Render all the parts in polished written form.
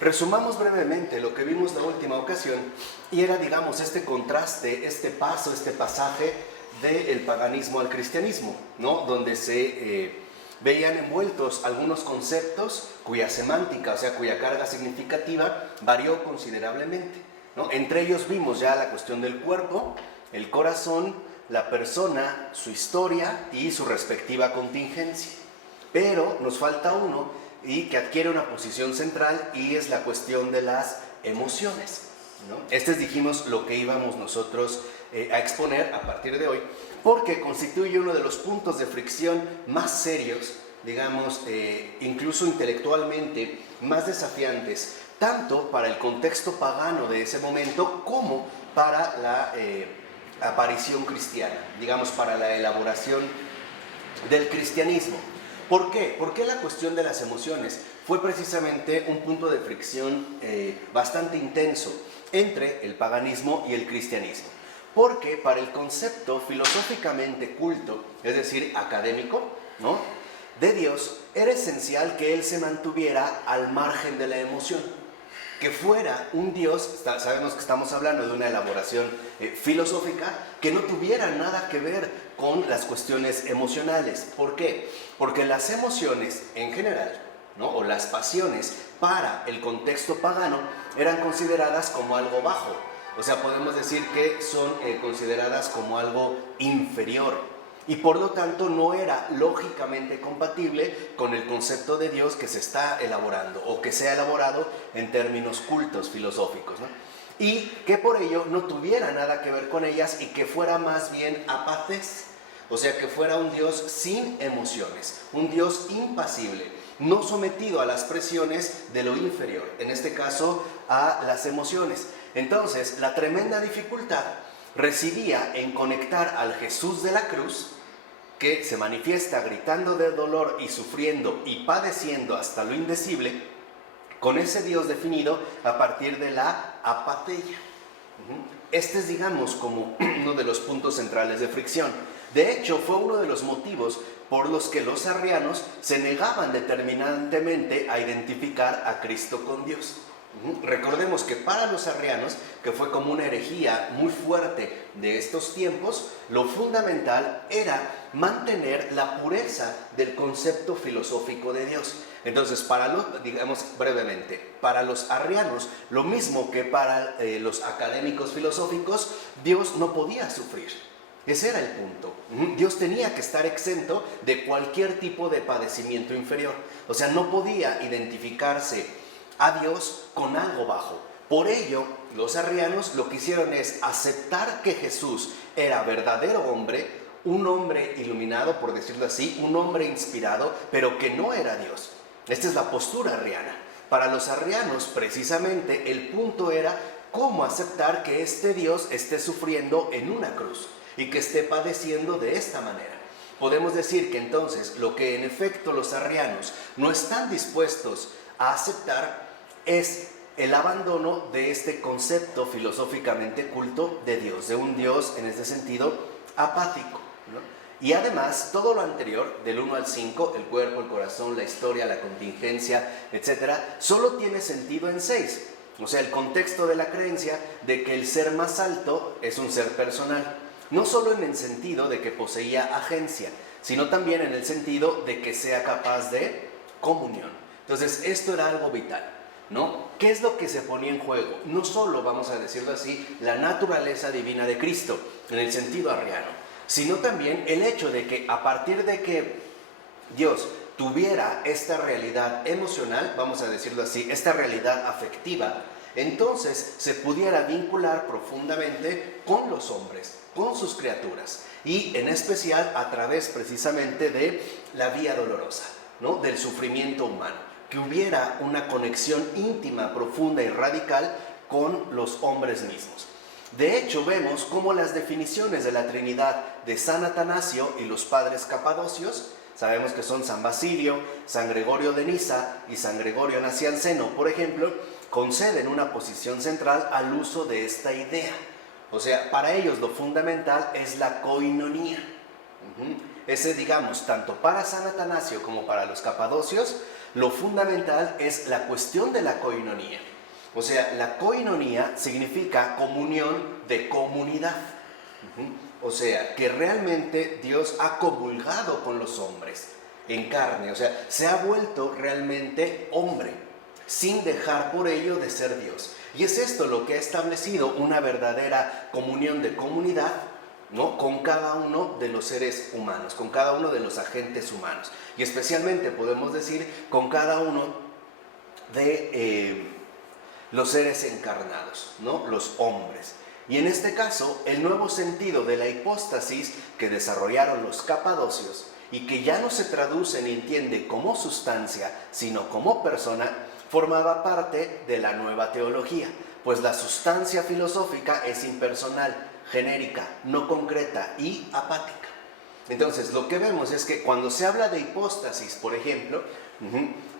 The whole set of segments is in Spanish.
Resumamos brevemente lo que vimos la última ocasión y era, digamos, este contraste, este pasaje del paganismo al cristianismo, ¿no? Donde se veían envueltos algunos conceptos cuya semántica, o sea, cuya carga significativa varió considerablemente, ¿no? Entre ellos vimos ya la cuestión del cuerpo, el corazón, la persona, su historia y su respectiva contingencia. Pero nos falta uno y que adquiere una posición central y es la cuestión de las emociones, ¿no? Este es, dijimos, lo que íbamos nosotros a exponer a partir de hoy, porque constituye uno de los puntos de fricción más serios, digamos, incluso intelectualmente más desafiantes, tanto para el contexto pagano de ese momento como para la aparición cristiana, digamos, para la elaboración del cristianismo. ¿Por qué? ¿Por qué la cuestión de las emociones fue precisamente un punto de fricción bastante intenso entre el paganismo y el cristianismo? Porque para el concepto filosóficamente culto, es decir, académico, ¿no?, de Dios, era esencial que Él se mantuviera al margen de la emoción, que fuera un Dios, sabemos que estamos hablando de una elaboración filosófica, que no tuviera nada que ver con las cuestiones emocionales. ¿Por qué? Porque las emociones en general, ¿no?, o las pasiones para el contexto pagano eran consideradas como algo bajo. O sea, podemos decir que son consideradas como algo inferior. Y por lo tanto no era lógicamente compatible con el concepto de Dios que se está elaborando o que se ha elaborado en términos cultos filosóficos, ¿no? Y que por ello no tuviera nada que ver con ellas y que fuera más bien apatez, o sea, que fuera un Dios sin emociones, un Dios impasible, no sometido a las presiones de lo inferior, en este caso a las emociones. Entonces, la tremenda dificultad residía en conectar al Jesús de la cruz, que se manifiesta gritando de dolor y sufriendo y padeciendo hasta lo indecible, con ese Dios definido a partir de la apatía. Este es, digamos, como uno de los puntos centrales de fricción. De hecho, fue uno de los motivos por los que los arrianos se negaban determinantemente a identificar a Cristo con Dios. Recordemos que para los arrianos, que fue como una herejía muy fuerte de estos tiempos, lo fundamental era mantener la pureza del concepto filosófico de Dios. Entonces, digamos brevemente, para los arrianos, lo mismo que para los académicos filosóficos, Dios no podía sufrir. Ese era el punto. Dios tenía que estar exento de cualquier tipo de padecimiento inferior. O sea, no podía identificarse a Dios con algo bajo. Por ello, los arrianos lo que hicieron es aceptar que Jesús era verdadero hombre, un hombre iluminado, por decirlo así, un hombre inspirado, pero que no era Dios. Esta es la postura arriana. Para los arrianos, precisamente, el punto era cómo aceptar que este Dios esté sufriendo en una cruz y que esté padeciendo de esta manera. Podemos decir que entonces lo que en efecto los arrianos no están dispuestos a aceptar es el abandono de este concepto filosóficamente culto de Dios, de un Dios en este sentido apático, ¿no? Y además todo lo anterior, del 1 al 5, el cuerpo, el corazón, la historia, la contingencia, etcétera, solo tiene sentido en 6. O sea, el contexto de la creencia de que el ser más alto es un ser personal, no solo en el sentido de que poseía agencia, sino también en el sentido de que sea capaz de comunión. Entonces, esto era algo vital, ¿no? ¿Qué es lo que se ponía en juego? No solo, vamos a decirlo así, la naturaleza divina de Cristo, en el sentido arriano, sino también el hecho de que a partir de que Dios tuviera esta realidad emocional, vamos a decirlo así, esta realidad afectiva, entonces se pudiera vincular profundamente con los hombres, con sus criaturas, y en especial a través precisamente de la vía dolorosa, ¿no?, del sufrimiento humano, que hubiera una conexión íntima, profunda y radical con los hombres mismos. De hecho, vemos cómo las definiciones de la Trinidad de San Atanasio y los padres capadocios, sabemos que son San Basilio, San Gregorio de Niza y San Gregorio Nacianceno, por ejemplo, conceden una posición central al uso de esta idea. O sea, para ellos lo fundamental es la koinonía. Ese, digamos, tanto para San Atanasio como para los capadocios, lo fundamental es la cuestión de la koinonía. O sea, la koinonía significa comunión de comunidad. O sea, que realmente Dios ha comulgado con los hombres en carne, o sea, se ha vuelto realmente hombre, sin dejar por ello de ser Dios. Y es esto lo que ha establecido una verdadera comunión de comunidad, ¿no?, con cada uno de los seres humanos, con cada uno de los agentes humanos. Y especialmente podemos decir con cada uno de los seres encarnados, ¿no?, los hombres. Y en este caso, el nuevo sentido de la hipóstasis que desarrollaron los capadocios y que ya no se traduce ni entiende como sustancia, sino como persona, formaba parte de la nueva teología, pues la sustancia filosófica es impersonal, genérica, no concreta y apática. Entonces, lo que vemos es que cuando se habla de hipóstasis, por ejemplo,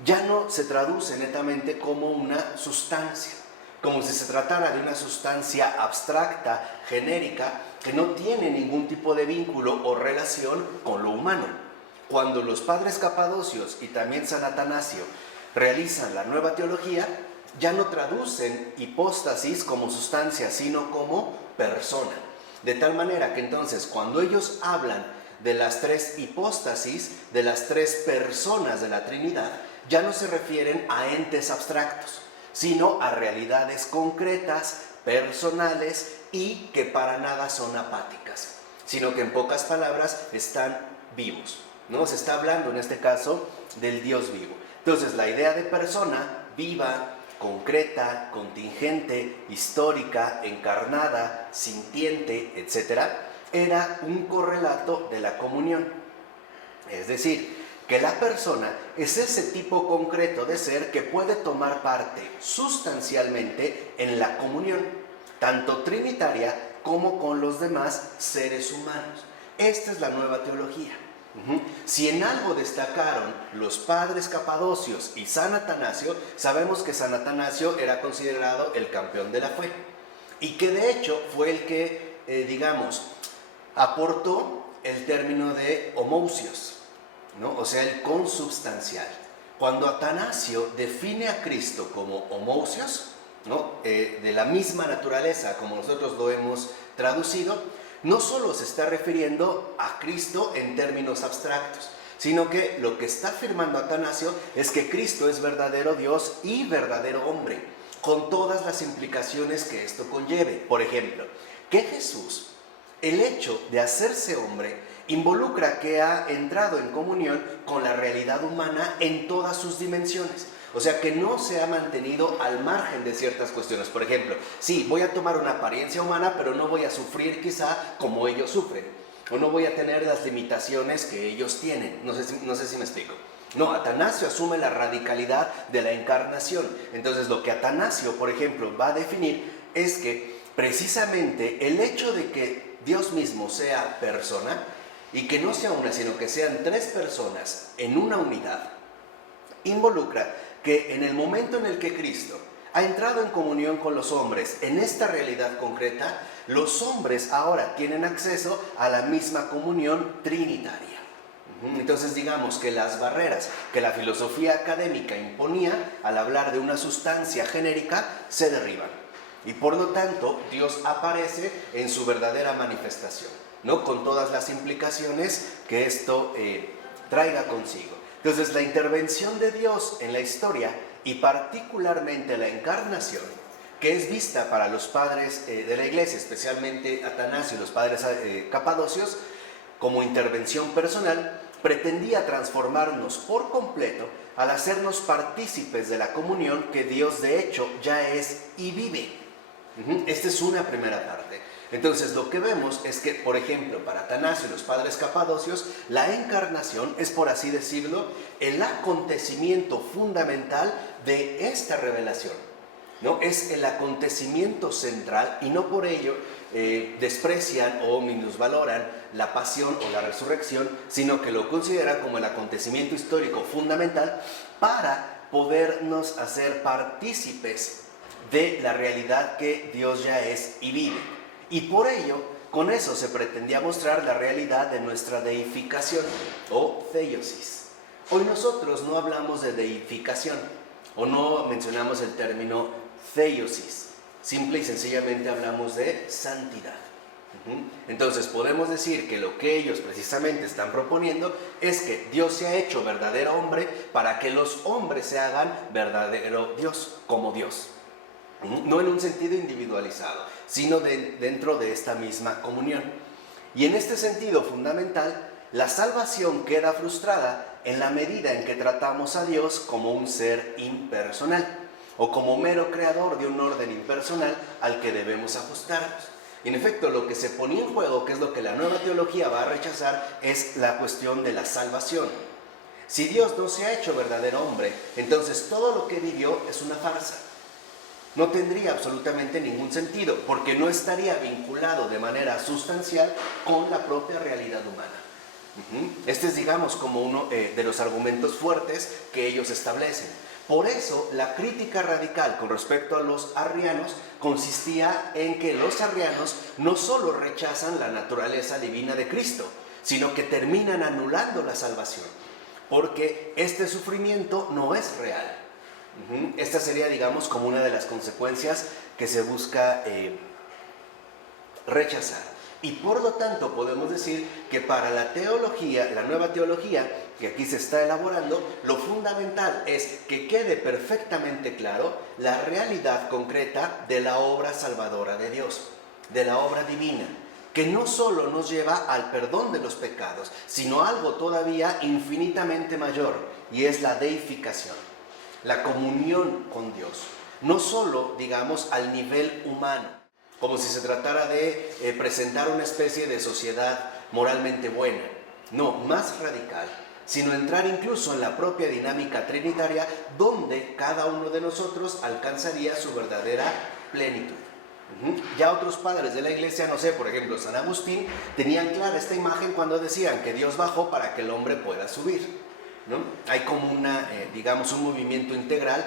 ya no se traduce netamente como una sustancia, como si se tratara de una sustancia abstracta, genérica, que no tiene ningún tipo de vínculo o relación con lo humano. Cuando los padres capadocios y también San Atanasio realizan la nueva teología, ya no traducen hipóstasis como sustancia, sino como persona. De tal manera que entonces cuando ellos hablan de las tres hipóstasis, de las tres personas de la Trinidad, ya no se refieren a entes abstractos, sino a realidades concretas, personales y que para nada son apáticas, sino que en pocas palabras están vivos, ¿no? Se está hablando en este caso del Dios vivo. Entonces la idea de persona viva, concreta, contingente, histórica, encarnada, sintiente, etc., era un correlato de la comunión. Es decir, que la persona es ese tipo concreto de ser que puede tomar parte sustancialmente en la comunión, tanto trinitaria como con los demás seres humanos. Esta es la nueva teología. Si en algo destacaron los padres capadocios y San Atanasio, sabemos que San Atanasio era considerado el campeón de la fe y que de hecho fue el que, aportó el término de homousios, ¿no? O sea, el consubstancial. Cuando Atanasio define a Cristo como homousios, ¿no?, de la misma naturaleza como nosotros lo hemos traducido, no solo se está refiriendo a Cristo en términos abstractos, sino que lo que está afirmando Atanasio es que Cristo es verdadero Dios y verdadero hombre, con todas las implicaciones que esto conlleve. Por ejemplo, que Jesús, el hecho de hacerse hombre, involucra que ha entrado en comunión con la realidad humana en todas sus dimensiones. O sea, que no se ha mantenido al margen de ciertas cuestiones. Por ejemplo, sí, voy a tomar una apariencia humana, pero no voy a sufrir quizá como ellos sufren. O no voy a tener las limitaciones que ellos tienen. No sé si me explico. No, Atanasio asume la radicalidad de la encarnación. Entonces, lo que Atanasio, por ejemplo, va a definir es que precisamente el hecho de que Dios mismo sea persona, y que no sea una, sino que sean tres personas en una unidad, involucra que en el momento en el que Cristo ha entrado en comunión con los hombres en esta realidad concreta, los hombres ahora tienen acceso a la misma comunión trinitaria. Entonces digamos que las barreras que la filosofía académica imponía al hablar de una sustancia genérica se derriban. Y por lo tanto, Dios aparece en su verdadera manifestación, ¿no?, con todas las implicaciones que esto traiga consigo. Entonces, la intervención de Dios en la historia y particularmente la encarnación, que es vista para los padres de la iglesia, especialmente Atanasio y los padres capadocios, como intervención personal, pretendía transformarnos por completo al hacernos partícipes de la comunión que Dios de hecho ya es y vive. Esta es una primera parte. Entonces lo que vemos es que, por ejemplo, para Atanasio y los padres capadocios, la encarnación es, por así decirlo, el acontecimiento fundamental de esta revelación, ¿no? Es el acontecimiento central y no por ello desprecian o minusvaloran la pasión o la resurrección, sino que lo consideran como el acontecimiento histórico fundamental para podernos hacer partícipes de la realidad que Dios ya es y vive. Y por ello, con eso se pretendía mostrar la realidad de nuestra deificación o theiosis. Hoy nosotros no hablamos de deificación o no mencionamos el término theosis, simple y sencillamente hablamos de santidad. Entonces podemos decir que lo que ellos precisamente están proponiendo es que Dios se ha hecho verdadero hombre para que los hombres se hagan verdadero Dios, como Dios. No en un sentido individualizado, sino dentro de esta misma comunión. Y en este sentido fundamental, la salvación queda frustrada en la medida en que tratamos a Dios como un ser impersonal o como mero creador de un orden impersonal al que debemos ajustarnos. En efecto, lo que se ponía en juego, que es lo que la nueva teología va a rechazar, es la cuestión de la salvación. Si Dios no se ha hecho verdadero hombre, entonces todo lo que vivió es una farsa. No tendría absolutamente ningún sentido, porque no estaría vinculado de manera sustancial con la propia realidad humana. Este es, digamos, como uno de los argumentos fuertes que ellos establecen. Por eso, la crítica radical con respecto a los arrianos consistía en que los arrianos no solo rechazan la naturaleza divina de Cristo, sino que terminan anulando la salvación, porque este sufrimiento no es real. Esta sería, digamos, como una de las consecuencias que se busca rechazar. Y por lo tanto podemos decir que para la teología, la nueva teología que aquí se está elaborando, lo fundamental es que quede perfectamente claro la realidad concreta de la obra salvadora de Dios, de la obra divina, que no solo nos lleva al perdón de los pecados, sino a algo todavía infinitamente mayor, y es la deificación, la comunión con Dios, no solo, digamos, al nivel humano, como si se tratara de presentar una especie de sociedad moralmente buena, no, más radical, sino entrar incluso en la propia dinámica trinitaria, donde cada uno de nosotros alcanzaría su verdadera plenitud. Ya otros padres de la iglesia, no sé, por ejemplo, San Agustín, tenían clara esta imagen cuando decían que Dios bajó para que el hombre pueda subir, ¿no? Hay como digamos, un movimiento integral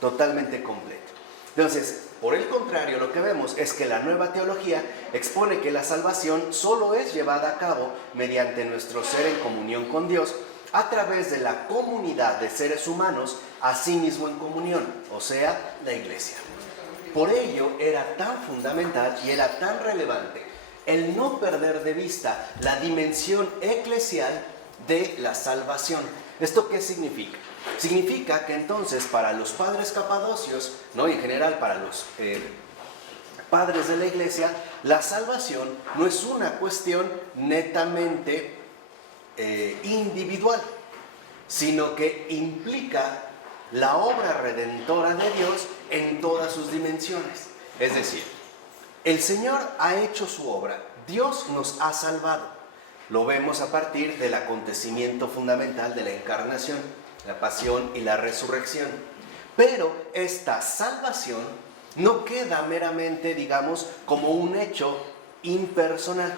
totalmente completo. Entonces, por el contrario, lo que vemos es que la nueva teología expone que la salvación solo es llevada a cabo mediante nuestro ser en comunión con Dios a través de la comunidad de seres humanos, asimismo en comunión, o sea, la iglesia. Por ello era tan fundamental y era tan relevante el no perder de vista la dimensión eclesial de la salvación. ¿Esto qué significa? Significa que entonces para los padres capadocios, ¿no? Y en general para los padres de la iglesia, la salvación no es una cuestión netamente individual, sino que implica la obra redentora de Dios en todas sus dimensiones. Es decir, el Señor ha hecho su obra, Dios nos ha salvado. Lo vemos a partir del acontecimiento fundamental de la encarnación, la pasión y la resurrección. Pero esta salvación no queda meramente, digamos, como un hecho impersonal,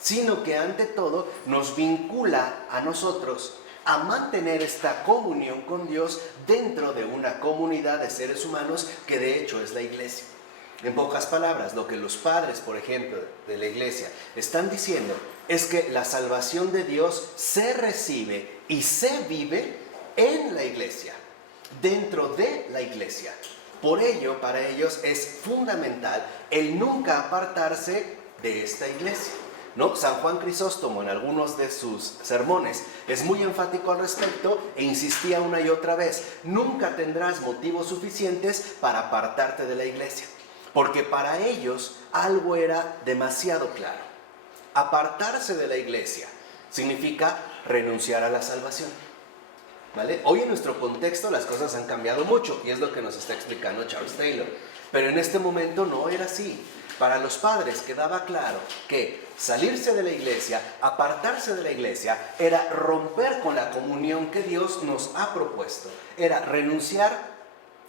sino que ante todo nos vincula a nosotros a mantener esta comunión con Dios dentro de una comunidad de seres humanos que de hecho es la iglesia. En pocas palabras, lo que los padres, por ejemplo, de la iglesia están diciendo es que la salvación de Dios se recibe y se vive en la iglesia, dentro de la iglesia. Por ello, para ellos es fundamental el nunca apartarse de esta iglesia, ¿no? San Juan Crisóstomo en algunos de sus sermones es muy enfático al respecto e insistía una y otra vez: nunca tendrás motivos suficientes para apartarte de la iglesia, porque para ellos algo era demasiado claro. Apartarse de la iglesia significa renunciar a la salvación, ¿vale? Hoy en nuestro contexto las cosas han cambiado mucho y es lo que nos está explicando Charles Taylor, pero en este momento no era así. Para los padres quedaba claro que salirse de la iglesia, apartarse de la iglesia, era romper con la comunión que Dios nos ha propuesto, era renunciar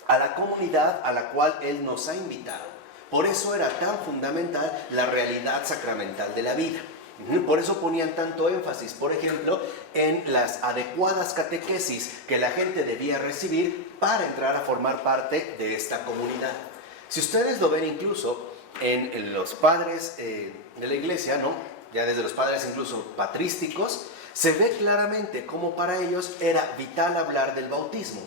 a la comunidad a la cual Él nos ha invitado. Por eso era tan fundamental la realidad sacramental de la vida. Por eso ponían tanto énfasis, por ejemplo, en las adecuadas catequesis que la gente debía recibir para entrar a formar parte de esta comunidad. Si ustedes lo ven incluso en los padres de la iglesia, ¿no? Ya desde los padres incluso patrísticos, se ve claramente cómo para ellos era vital hablar del bautismo,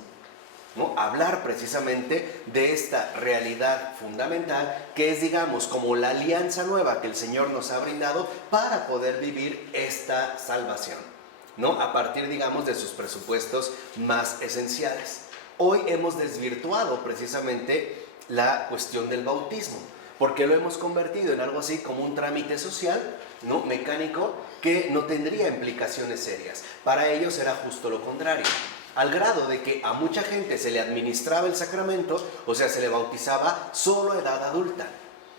¿no? Hablar precisamente de esta realidad fundamental que es, digamos, como la alianza nueva que el Señor nos ha brindado para poder vivir esta salvación, ¿no? A partir, digamos, de sus presupuestos más esenciales. Hoy hemos desvirtuado precisamente la cuestión del bautismo, porque lo hemos convertido en algo así como un trámite social, ¿no? Mecánico, que no tendría implicaciones serias. Para ellos era justo lo contrario, al grado de que a mucha gente se le administraba el sacramento, o sea, se le bautizaba solo a edad adulta.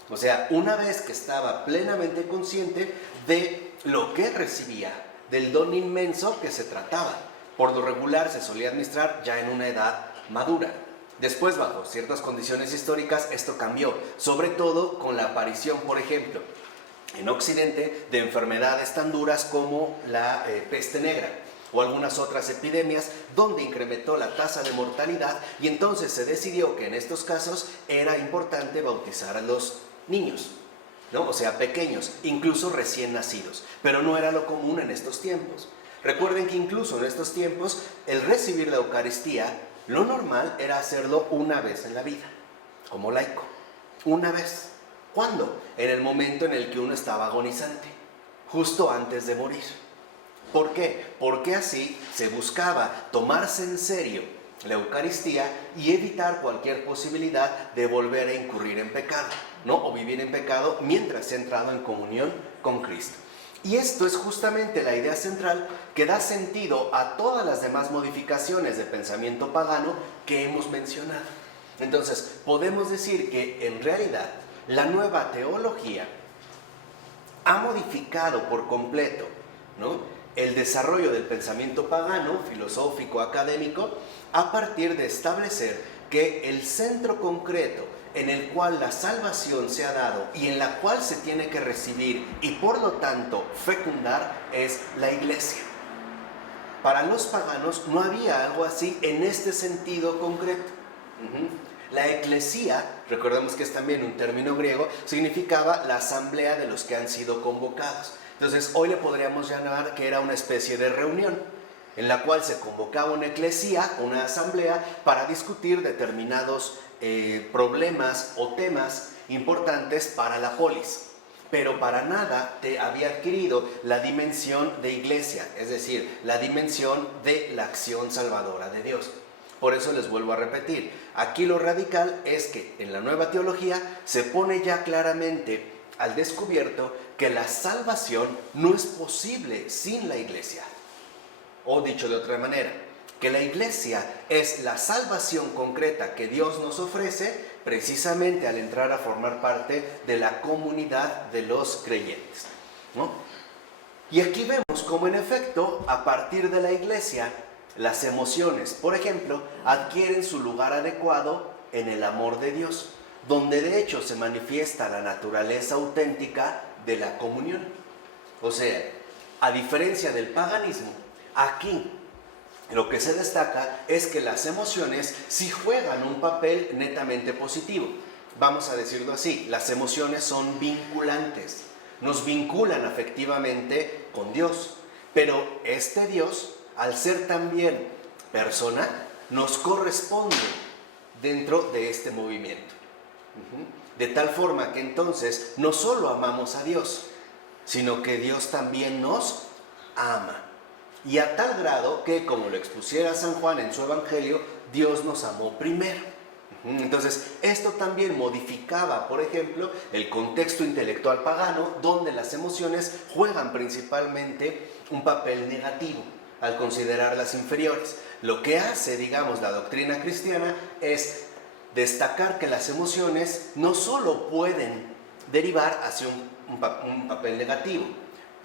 O sea, una vez que estaba plenamente consciente de lo que recibía, del don inmenso que se trataba. Por lo regular se solía administrar ya en una edad madura. Después, bajo ciertas condiciones históricas, esto cambió, sobre todo con la aparición, por ejemplo, en Occidente, de enfermedades tan duras como la peste negra o algunas otras epidemias, donde incrementó la tasa de mortalidad, y entonces se decidió que en estos casos era importante bautizar a los niños, ¿no? O sea, pequeños, incluso recién nacidos, pero no era lo común en estos tiempos. Recuerden que incluso en estos tiempos, el recibir la Eucaristía, lo normal era hacerlo una vez en la vida, como laico, una vez. ¿Cuándo? En el momento en el que uno estaba agonizante, justo antes de morir. ¿Por qué? Porque así se buscaba tomarse en serio la Eucaristía y evitar cualquier posibilidad de volver a incurrir en pecado, ¿no? O vivir en pecado mientras se ha entrado en comunión con Cristo. Y esto es justamente la idea central que da sentido a todas las demás modificaciones de pensamiento pagano que hemos mencionado. Entonces, podemos decir que en realidad la nueva teología ha modificado por completo, ¿no?, el desarrollo del pensamiento pagano, filosófico, académico, a partir de establecer que el centro concreto en el cual la salvación se ha dado y en la cual se tiene que recibir y por lo tanto fecundar es la iglesia. Para los paganos no había algo así en este sentido concreto. La eclesía, recordemos que es también un término griego, significaba la asamblea de los que han sido convocados. Entonces, hoy le podríamos llamar que era una especie de reunión en la cual se convocaba una eclesía, una asamblea, para discutir determinados problemas o temas importantes para la polis. Pero para nada había adquirido la dimensión de iglesia, es decir, la dimensión de la acción salvadora de Dios. Por eso les vuelvo a repetir, aquí lo radical es que en la nueva teología se pone ya claramente al descubierto que la salvación no es posible sin la iglesia. O dicho de otra manera, que la iglesia es la salvación concreta que Dios nos ofrece precisamente al entrar a formar parte de la comunidad de los creyentes, ¿no? Y aquí vemos cómo en efecto, a partir de la iglesia, las emociones, por ejemplo, adquieren su lugar adecuado en el amor de Dios, donde de hecho se manifiesta la naturaleza auténtica de la comunión. O sea, a diferencia del paganismo, aquí lo que se destaca es que las emociones sí juegan un papel netamente positivo. Vamos a decirlo así, las emociones son vinculantes, nos vinculan afectivamente con Dios, pero este Dios, al ser también persona, nos corresponde dentro de este movimiento. De tal forma que entonces no solo amamos a Dios, sino que Dios también nos ama. Y a tal grado que, como lo expusiera San Juan en su Evangelio, Dios nos amó primero. Entonces, esto también modificaba, por ejemplo, el contexto intelectual pagano, donde las emociones juegan principalmente un papel negativo al considerarlas inferiores. Lo que hace, digamos, la doctrina cristiana es destacar que las emociones no solo pueden derivar hacia un papel negativo,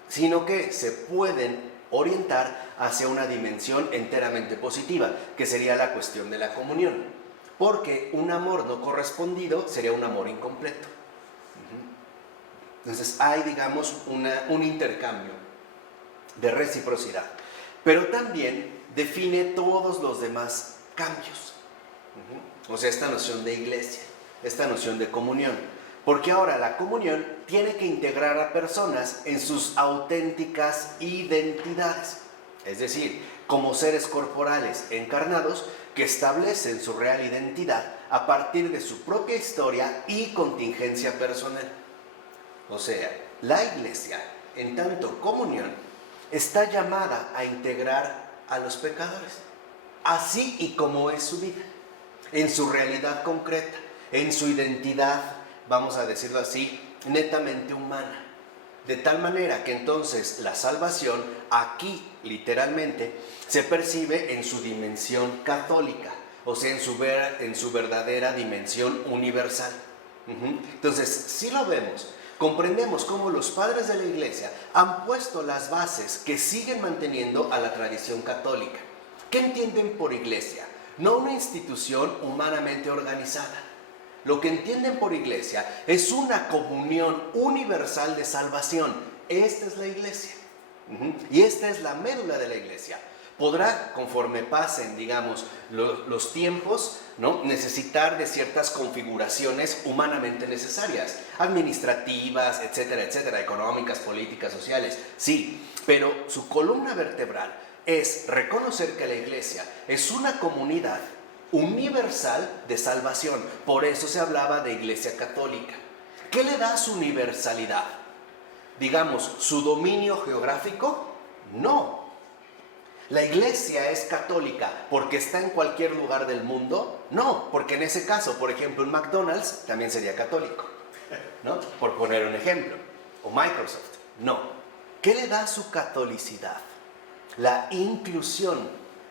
sino que se pueden orientar hacia una dimensión enteramente positiva, que sería la cuestión de la comunión, porque un amor no correspondido sería un amor incompleto. Entonces hay, digamos, un intercambio de reciprocidad, pero también define todos los demás cambios. O sea, esta noción de iglesia, esta noción de comunión, Porque ahora la comunión tiene que integrar a personas en sus auténticas identidades. Es decir, como seres corporales encarnados que establecen su real identidad a partir de su propia historia y contingencia personal. O sea, la Iglesia, en tanto comunión, está llamada a integrar a los pecadores, así y como es su vida, en su realidad concreta, en su identidad, vamos a decirlo así, netamente humana. De tal manera que entonces la salvación aquí literalmente se percibe en su dimensión católica, o sea, en su verdadera dimensión universal. Entonces, si lo vemos, comprendemos cómo los padres de la Iglesia han puesto las bases que siguen manteniendo a la tradición católica. ¿Qué entienden por Iglesia? No una institución humanamente organizada. Lo que entienden por Iglesia es una comunión universal de salvación. Esta es la Iglesia. Y esta es la médula de la Iglesia. Podrá, conforme pasen, digamos, los tiempos, ¿no?, necesitar de ciertas configuraciones humanamente necesarias, administrativas, etcétera, etcétera, económicas, políticas, sociales, sí, pero su columna vertebral es reconocer que la Iglesia es una comunidad universal de salvación. Por eso se hablaba de Iglesia católica. ¿Qué le da su universalidad? Digamos, ¿su dominio geográfico? No. ¿La Iglesia es católica porque está en cualquier lugar del mundo? No, porque en ese caso, por ejemplo, un McDonald's también sería católico, ¿no? Por poner un ejemplo. O Microsoft. No. ¿Qué le da su catolicidad? La inclusión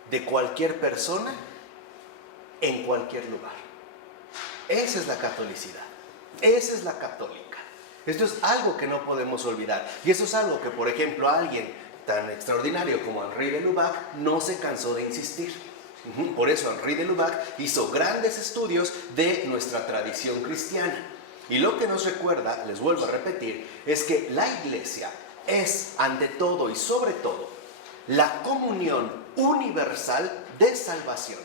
de cualquier persona en cualquier lugar. Esa es la catolicidad. Esa es la católica. Esto es algo que no podemos olvidar. Y eso es algo que, por ejemplo, alguien tan extraordinario como Henri de Lubac no se cansó de insistir. Por eso Henri de Lubac hizo grandes estudios de nuestra tradición cristiana. Y lo que nos recuerda, les vuelvo a repetir, es que la Iglesia es, ante todo y sobre todo, la comunión universal de salvación.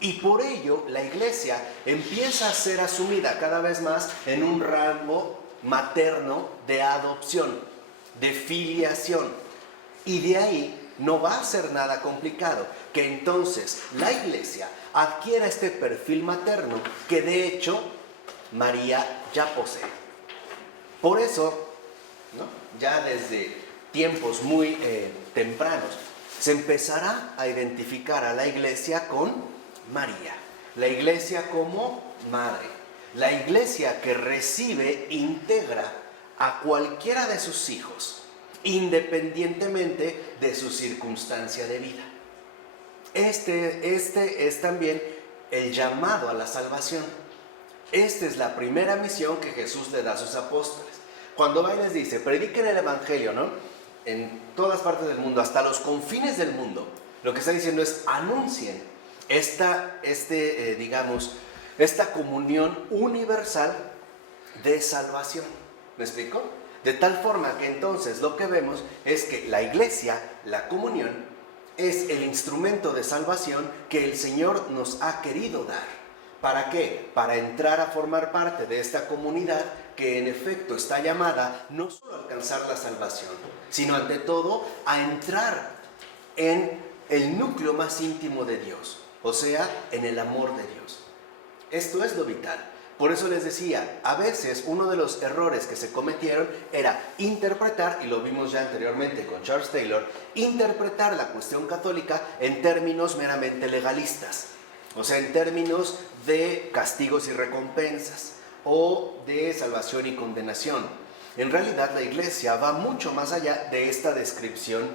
Y por ello la Iglesia empieza a ser asumida cada vez más en un rango materno de adopción, de filiación. Y de ahí no va a ser nada complicado que entonces la Iglesia adquiera este perfil materno que de hecho María ya posee. Por eso, ¿no?, ya desde tiempos muy tempranos se empezará a identificar a la Iglesia con María, la Iglesia como madre, la Iglesia que recibe e integra a cualquiera de sus hijos, independientemente de su circunstancia de vida. Este es también el llamado a la salvación. Esta es la primera misión que Jesús le da a sus apóstoles. Cuando va y les dice, prediquen el Evangelio, ¿no?, en todas partes del mundo, hasta los confines del mundo, lo que está diciendo es, anuncien esta comunión universal de salvación. ¿Me explico? De tal forma que entonces lo que vemos es que la Iglesia, la comunión, es el instrumento de salvación que el Señor nos ha querido dar. ¿Para qué? Para entrar a formar parte de esta comunidad que en efecto está llamada no solo a alcanzar la salvación, sino ante todo a entrar en el núcleo más íntimo de Dios, o sea, en el amor de Dios. Esto es lo vital. Por eso les decía, a veces uno de los errores que se cometieron era interpretar, y lo vimos ya anteriormente con Charles Taylor, interpretar la cuestión católica en términos meramente legalistas, o sea, en términos de castigos y recompensas, o de salvación y condenación. En realidad la Iglesia va mucho más allá de esta descripción,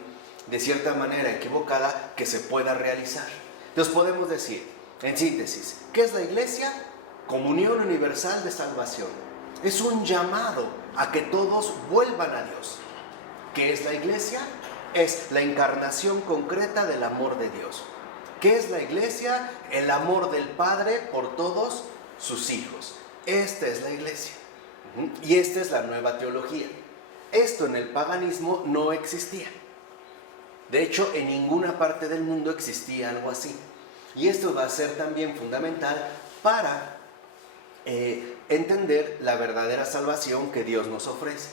de cierta manera equivocada, que se pueda realizar. Entonces podemos decir, en síntesis, ¿qué es la Iglesia? Comunión universal de salvación. Es un llamado a que todos vuelvan a Dios. ¿Qué es la Iglesia? Es la encarnación concreta del amor de Dios. ¿Qué es la Iglesia? El amor del Padre por todos sus hijos. Esta es la Iglesia. Y esta es la nueva teología. Esto en el paganismo no existía. De hecho, en ninguna parte del mundo existía algo así. Y esto va a ser también fundamental para entender la verdadera salvación que Dios nos ofrece.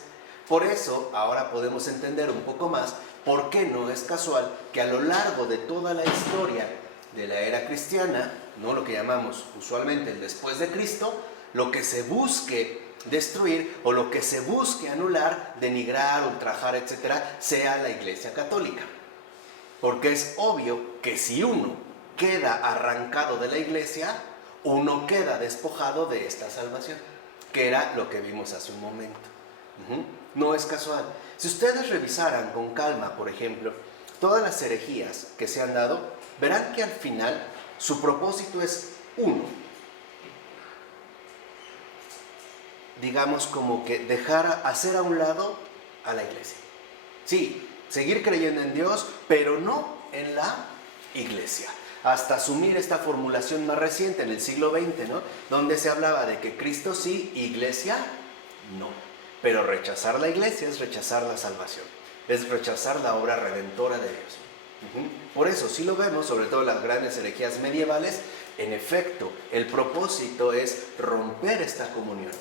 Por eso ahora podemos entender un poco más por qué no es casual que a lo largo de toda la historia de la era cristiana, ¿no?, lo que llamamos usualmente el después de Cristo, lo que se busque destruir o lo que se busque anular, denigrar, ultrajar, etcétera, sea la Iglesia Católica. Porque es obvio que si uno queda arrancado de la Iglesia, uno queda despojado de esta salvación, que era lo que vimos hace un momento. No es casual. Si ustedes revisaran con calma, por ejemplo, todas las herejías que se han dado, verán que al final su propósito es uno. Digamos como que hacer a un lado a la Iglesia. Sí, seguir creyendo en Dios, pero no en la Iglesia. Hasta asumir esta formulación más reciente en el siglo XX, ¿no?, donde se hablaba de que Cristo sí, Iglesia no. Pero rechazar la Iglesia es rechazar la salvación, es rechazar la obra redentora de Dios. Por eso, si lo vemos, sobre todo en las grandes herejías medievales, en efecto, el propósito es romper esta comunión.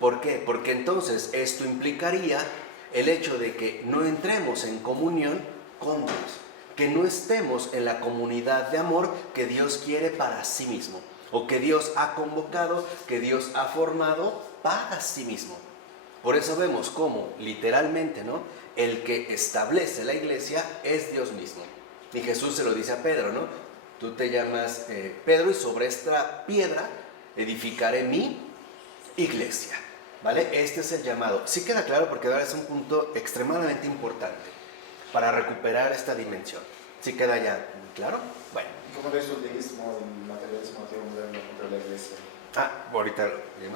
¿Por qué? Porque entonces esto implicaría el hecho de que no entremos en comunión con Dios, que no estemos en la comunidad de amor que Dios quiere para sí mismo, o que Dios ha convocado, que Dios ha formado para sí mismo. Por eso vemos cómo, literalmente, ¿no?, el que establece la iglesia es Dios mismo. Y Jesús se lo dice a Pedro, ¿no? Tú te llamas Pedro y sobre esta piedra edificaré mi iglesia. ¿Vale? Este es el llamado. Sí queda claro, porque ahora es un punto extremadamente importante para recuperar esta dimensión. ¿Sí queda ya claro? Bueno. ¿Cómo ves el deísmo y materialismo moderno contra la iglesia? Ahorita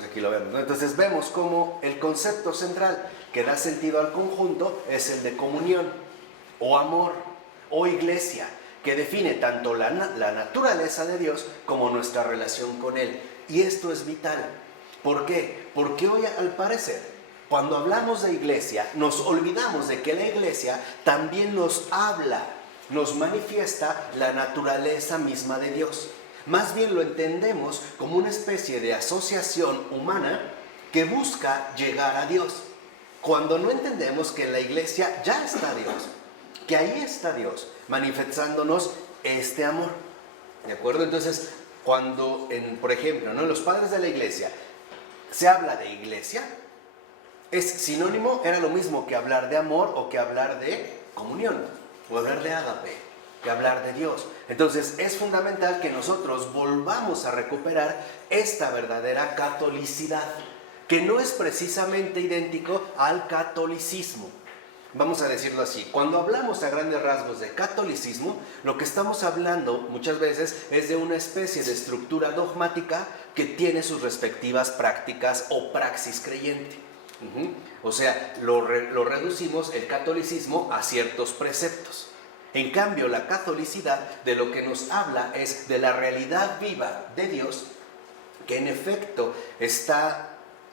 aquí lo vemos, ¿no? Entonces vemos cómo el concepto central que da sentido al conjunto es el de comunión, o amor, o iglesia, que define tanto la naturaleza de Dios como nuestra relación con Él. Y esto es vital. ¿Por qué? Porque hoy, al parecer, cuando hablamos de iglesia, nos olvidamos de que la iglesia también nos habla, nos manifiesta la naturaleza misma de Dios. Más bien lo entendemos como una especie de asociación humana que busca llegar a Dios, cuando no entendemos que en la iglesia ya está Dios, que ahí está Dios manifestándonos este amor. ¿De acuerdo? Entonces, cuando, por ejemplo, ¿no?, los padres de la iglesia se habla de iglesia, es sinónimo, era lo mismo que hablar de amor o que hablar de comunión, o hablar de ágape, que hablar de Dios. Entonces es fundamental que nosotros volvamos a recuperar esta verdadera catolicidad, que no es precisamente idéntico al catolicismo. Vamos a decirlo así, cuando hablamos a grandes rasgos de catolicismo, lo que estamos hablando muchas veces es de una especie de estructura dogmática que tiene sus respectivas prácticas o praxis creyente. O sea, lo reducimos, el catolicismo, a ciertos preceptos. En cambio, la catolicidad de lo que nos habla es de la realidad viva de Dios, que en efecto está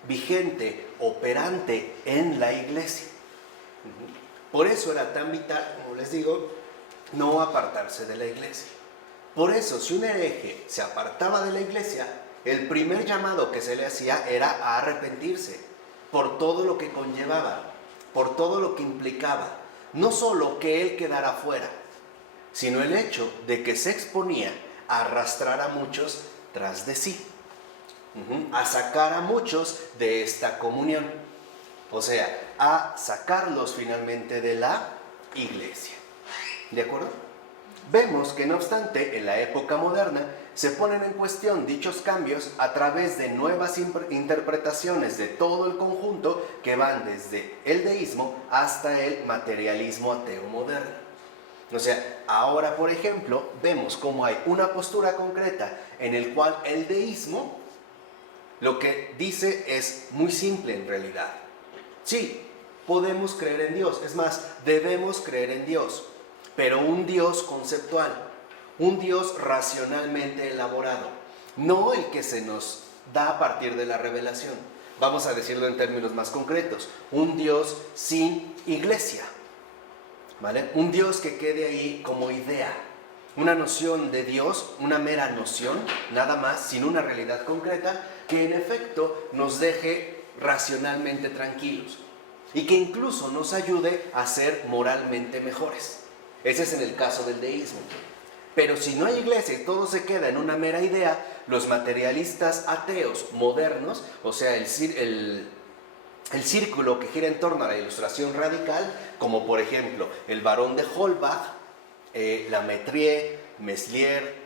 vigente, operante en la iglesia. Por eso era tan vital, como les digo, no apartarse de la iglesia. Por eso, si un hereje se apartaba de la iglesia, el primer llamado que se le hacía era a arrepentirse por todo lo que conllevaba, por todo lo que implicaba. No solo que él quedara fuera, sino el hecho de que se exponía a arrastrar a muchos tras de sí, a sacar a muchos de esta comunión, o sea, a sacarlos finalmente de la iglesia. ¿De acuerdo? Vemos que no obstante, en la época moderna, se ponen en cuestión dichos cambios a través de nuevas interpretaciones de todo el conjunto que van desde el deísmo hasta el materialismo ateo moderno. O sea, ahora, por ejemplo, vemos cómo hay una postura concreta en el cual el deísmo lo que dice es muy simple en realidad. Sí, podemos creer en Dios, es más, debemos creer en Dios, pero un Dios conceptual, un Dios racionalmente elaborado, no el que se nos da a partir de la revelación. Vamos a decirlo en términos más concretos, un Dios sin iglesia, ¿vale? Un Dios que quede ahí como idea, una noción de Dios, una mera noción, nada más, sin una realidad concreta, que en efecto nos deje racionalmente tranquilos y que incluso nos ayude a ser moralmente mejores. Ese es en el caso del deísmo. Pero si no hay iglesia y todo se queda en una mera idea, los materialistas ateos modernos, o sea, el círculo que gira en torno a la ilustración radical, como por ejemplo el Barón de Holbach, Lametrier, Meslier,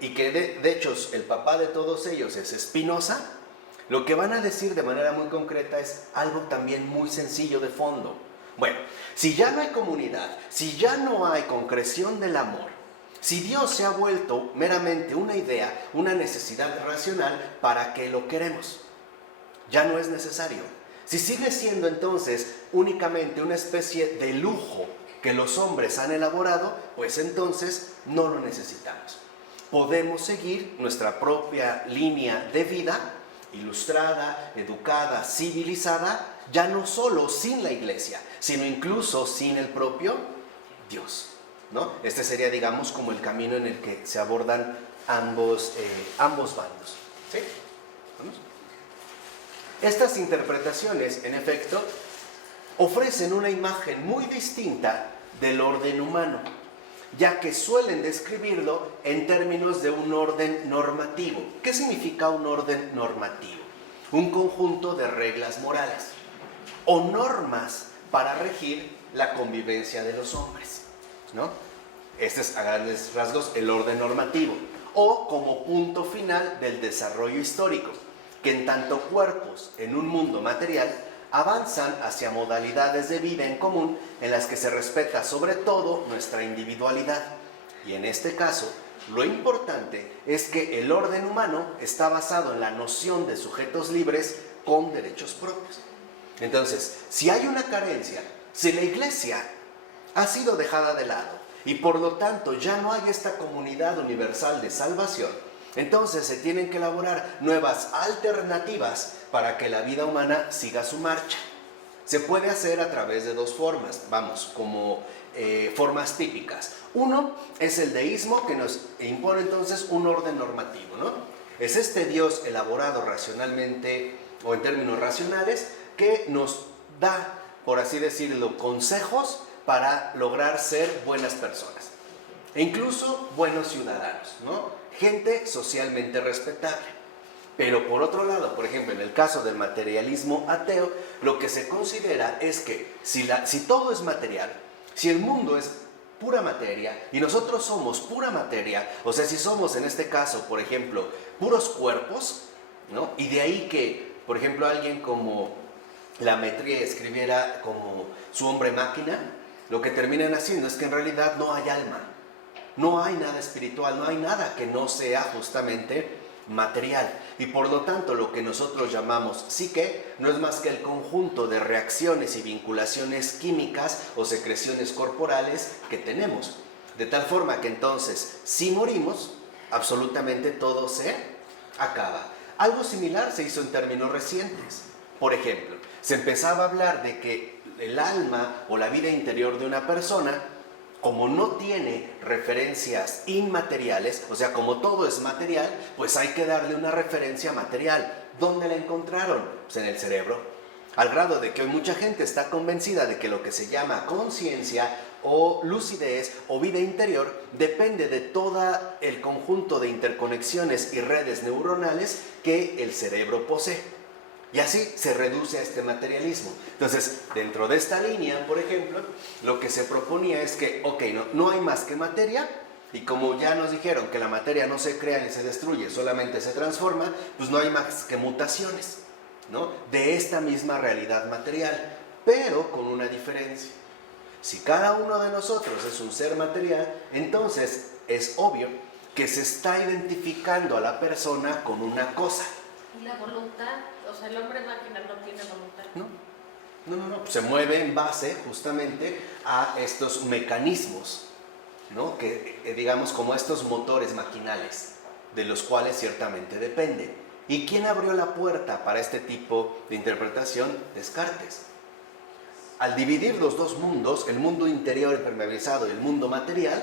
y que de hecho el papá de todos ellos es Spinoza, lo que van a decir de manera muy concreta es algo también muy sencillo de fondo. Bueno, si ya no hay comunidad, si ya no hay concreción del amor, si Dios se ha vuelto meramente una idea, una necesidad racional, ¿para qué lo queremos? Ya no es necesario. Si sigue siendo entonces únicamente una especie de lujo que los hombres han elaborado, pues entonces no lo necesitamos. Podemos seguir nuestra propia línea de vida, ilustrada, educada, civilizada, ya no solo sin la iglesia, sino incluso sin el propio Dios, ¿no? Este sería, digamos, como el camino en el que se abordan ambos bandos. ¿Sí? ¿Vamos? Estas interpretaciones, en efecto, ofrecen una imagen muy distinta del orden humano, ya que suelen describirlo en términos de un orden normativo. ¿Qué significa un orden normativo? Un conjunto de reglas morales o normas para regir la convivencia de los hombres, ¿no? Este es a grandes rasgos el orden normativo, o como punto final del desarrollo histórico, que en tanto cuerpos en un mundo material avanzan hacia modalidades de vida en común en las que se respeta sobre todo nuestra individualidad. Y en este caso, lo importante es que el orden humano está basado en la noción de sujetos libres con derechos propios. Entonces, si hay una carencia, si la iglesia ha sido dejada de lado y por lo tanto ya no hay esta comunidad universal de salvación, entonces se tienen que elaborar nuevas alternativas para que la vida humana siga su marcha. Se puede hacer a través de dos formas, como formas típicas. Uno es el deísmo, que nos impone entonces un orden normativo, ¿no? Es este Dios elaborado racionalmente o en términos racionales que nos da, por así decirlo, consejos para lograr ser buenas personas e incluso buenos ciudadanos, ¿no? Gente socialmente respetable. Pero por otro lado, por ejemplo, en el caso del materialismo ateo, lo que se considera es que si todo es material, si el mundo es pura materia y nosotros somos pura materia, o sea, si somos en este caso, por ejemplo, puros cuerpos, ¿no? Y de ahí que, por ejemplo, alguien como Lametrier escribiera como su hombre máquina, lo que terminan haciendo es que en realidad no hay alma, no hay nada espiritual, no hay nada que no sea justamente material. Y por lo tanto lo que nosotros llamamos psique no es más que el conjunto de reacciones y vinculaciones químicas o secreciones corporales que tenemos. De tal forma que entonces, si morimos, absolutamente todo se acaba. Algo similar se hizo en términos recientes. Por ejemplo, se empezaba a hablar de que el alma o la vida interior de una persona, como no tiene referencias inmateriales, o sea, como todo es material, pues hay que darle una referencia material. ¿Dónde la encontraron? Pues en el cerebro. Al grado de que hoy mucha gente está convencida de que lo que se llama conciencia o lucidez o vida interior depende de todo el conjunto de interconexiones y redes neuronales que el cerebro posee. Y así se reduce a este materialismo. Entonces, dentro de esta línea, por ejemplo, lo que se proponía es que, no hay más que materia, y como ya nos dijeron que la materia no se crea ni se destruye, solamente se transforma, pues no hay más que mutaciones, ¿no? De esta misma realidad material, pero con una diferencia. Si cada uno de nosotros es un ser material, entonces es obvio que se está identificando a la persona con una cosa. ¿Y la voluntad? O sea, el hombre máquina no tiene voluntad. No. Se mueve en base justamente a estos mecanismos, ¿no? Que digamos como estos motores maquinales, de los cuales ciertamente depende. ¿Y quién abrió la puerta para este tipo de interpretación? Descartes. Al dividir los dos mundos, el mundo interior impermeabilizado y el mundo material,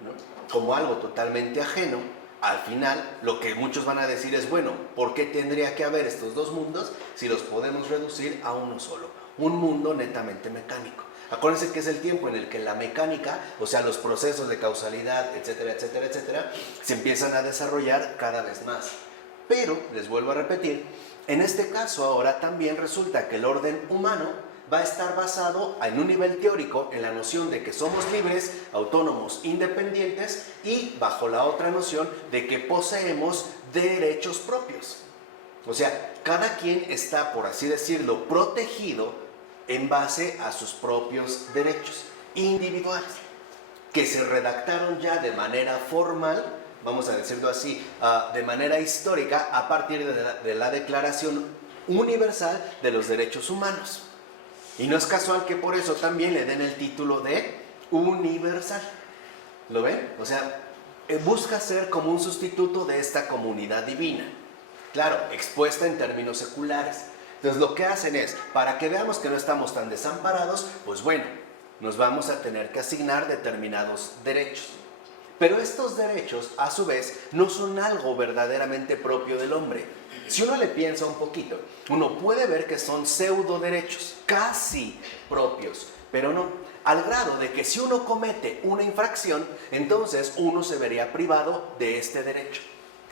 ¿no? Como algo totalmente ajeno, Al final, lo que muchos van a decir es, bueno, ¿por qué tendría que haber estos dos mundos si los podemos reducir a uno solo? Un mundo netamente mecánico. Acuérdense que es el tiempo en el que la mecánica, o sea, los procesos de causalidad, etcétera, etcétera, etcétera, se empiezan a desarrollar cada vez más. Pero, les vuelvo a repetir, en este caso ahora también resulta que el orden humano va a estar basado en un nivel teórico en la noción de que somos libres, autónomos, independientes y bajo la otra noción de que poseemos derechos propios. O sea, cada quien está, por así decirlo, protegido en base a sus propios derechos individuales, que se redactaron ya de manera formal, vamos a decirlo así, de manera histórica, a partir de la Declaración Universal de los Derechos Humanos. Y no es casual que por eso también le den el título de universal. ¿Lo ven? O sea, busca ser como un sustituto de esta comunidad divina. Claro, expuesta en términos seculares. Entonces lo que hacen es, para que veamos que no estamos tan desamparados, pues bueno, nos vamos a tener que asignar determinados derechos. Pero estos derechos, a su vez, no son algo verdaderamente propio del hombre. Si uno le piensa un poquito, uno puede ver que son pseudo derechos, casi propios, pero no. Al grado de que si uno comete una infracción, entonces uno se vería privado de este derecho.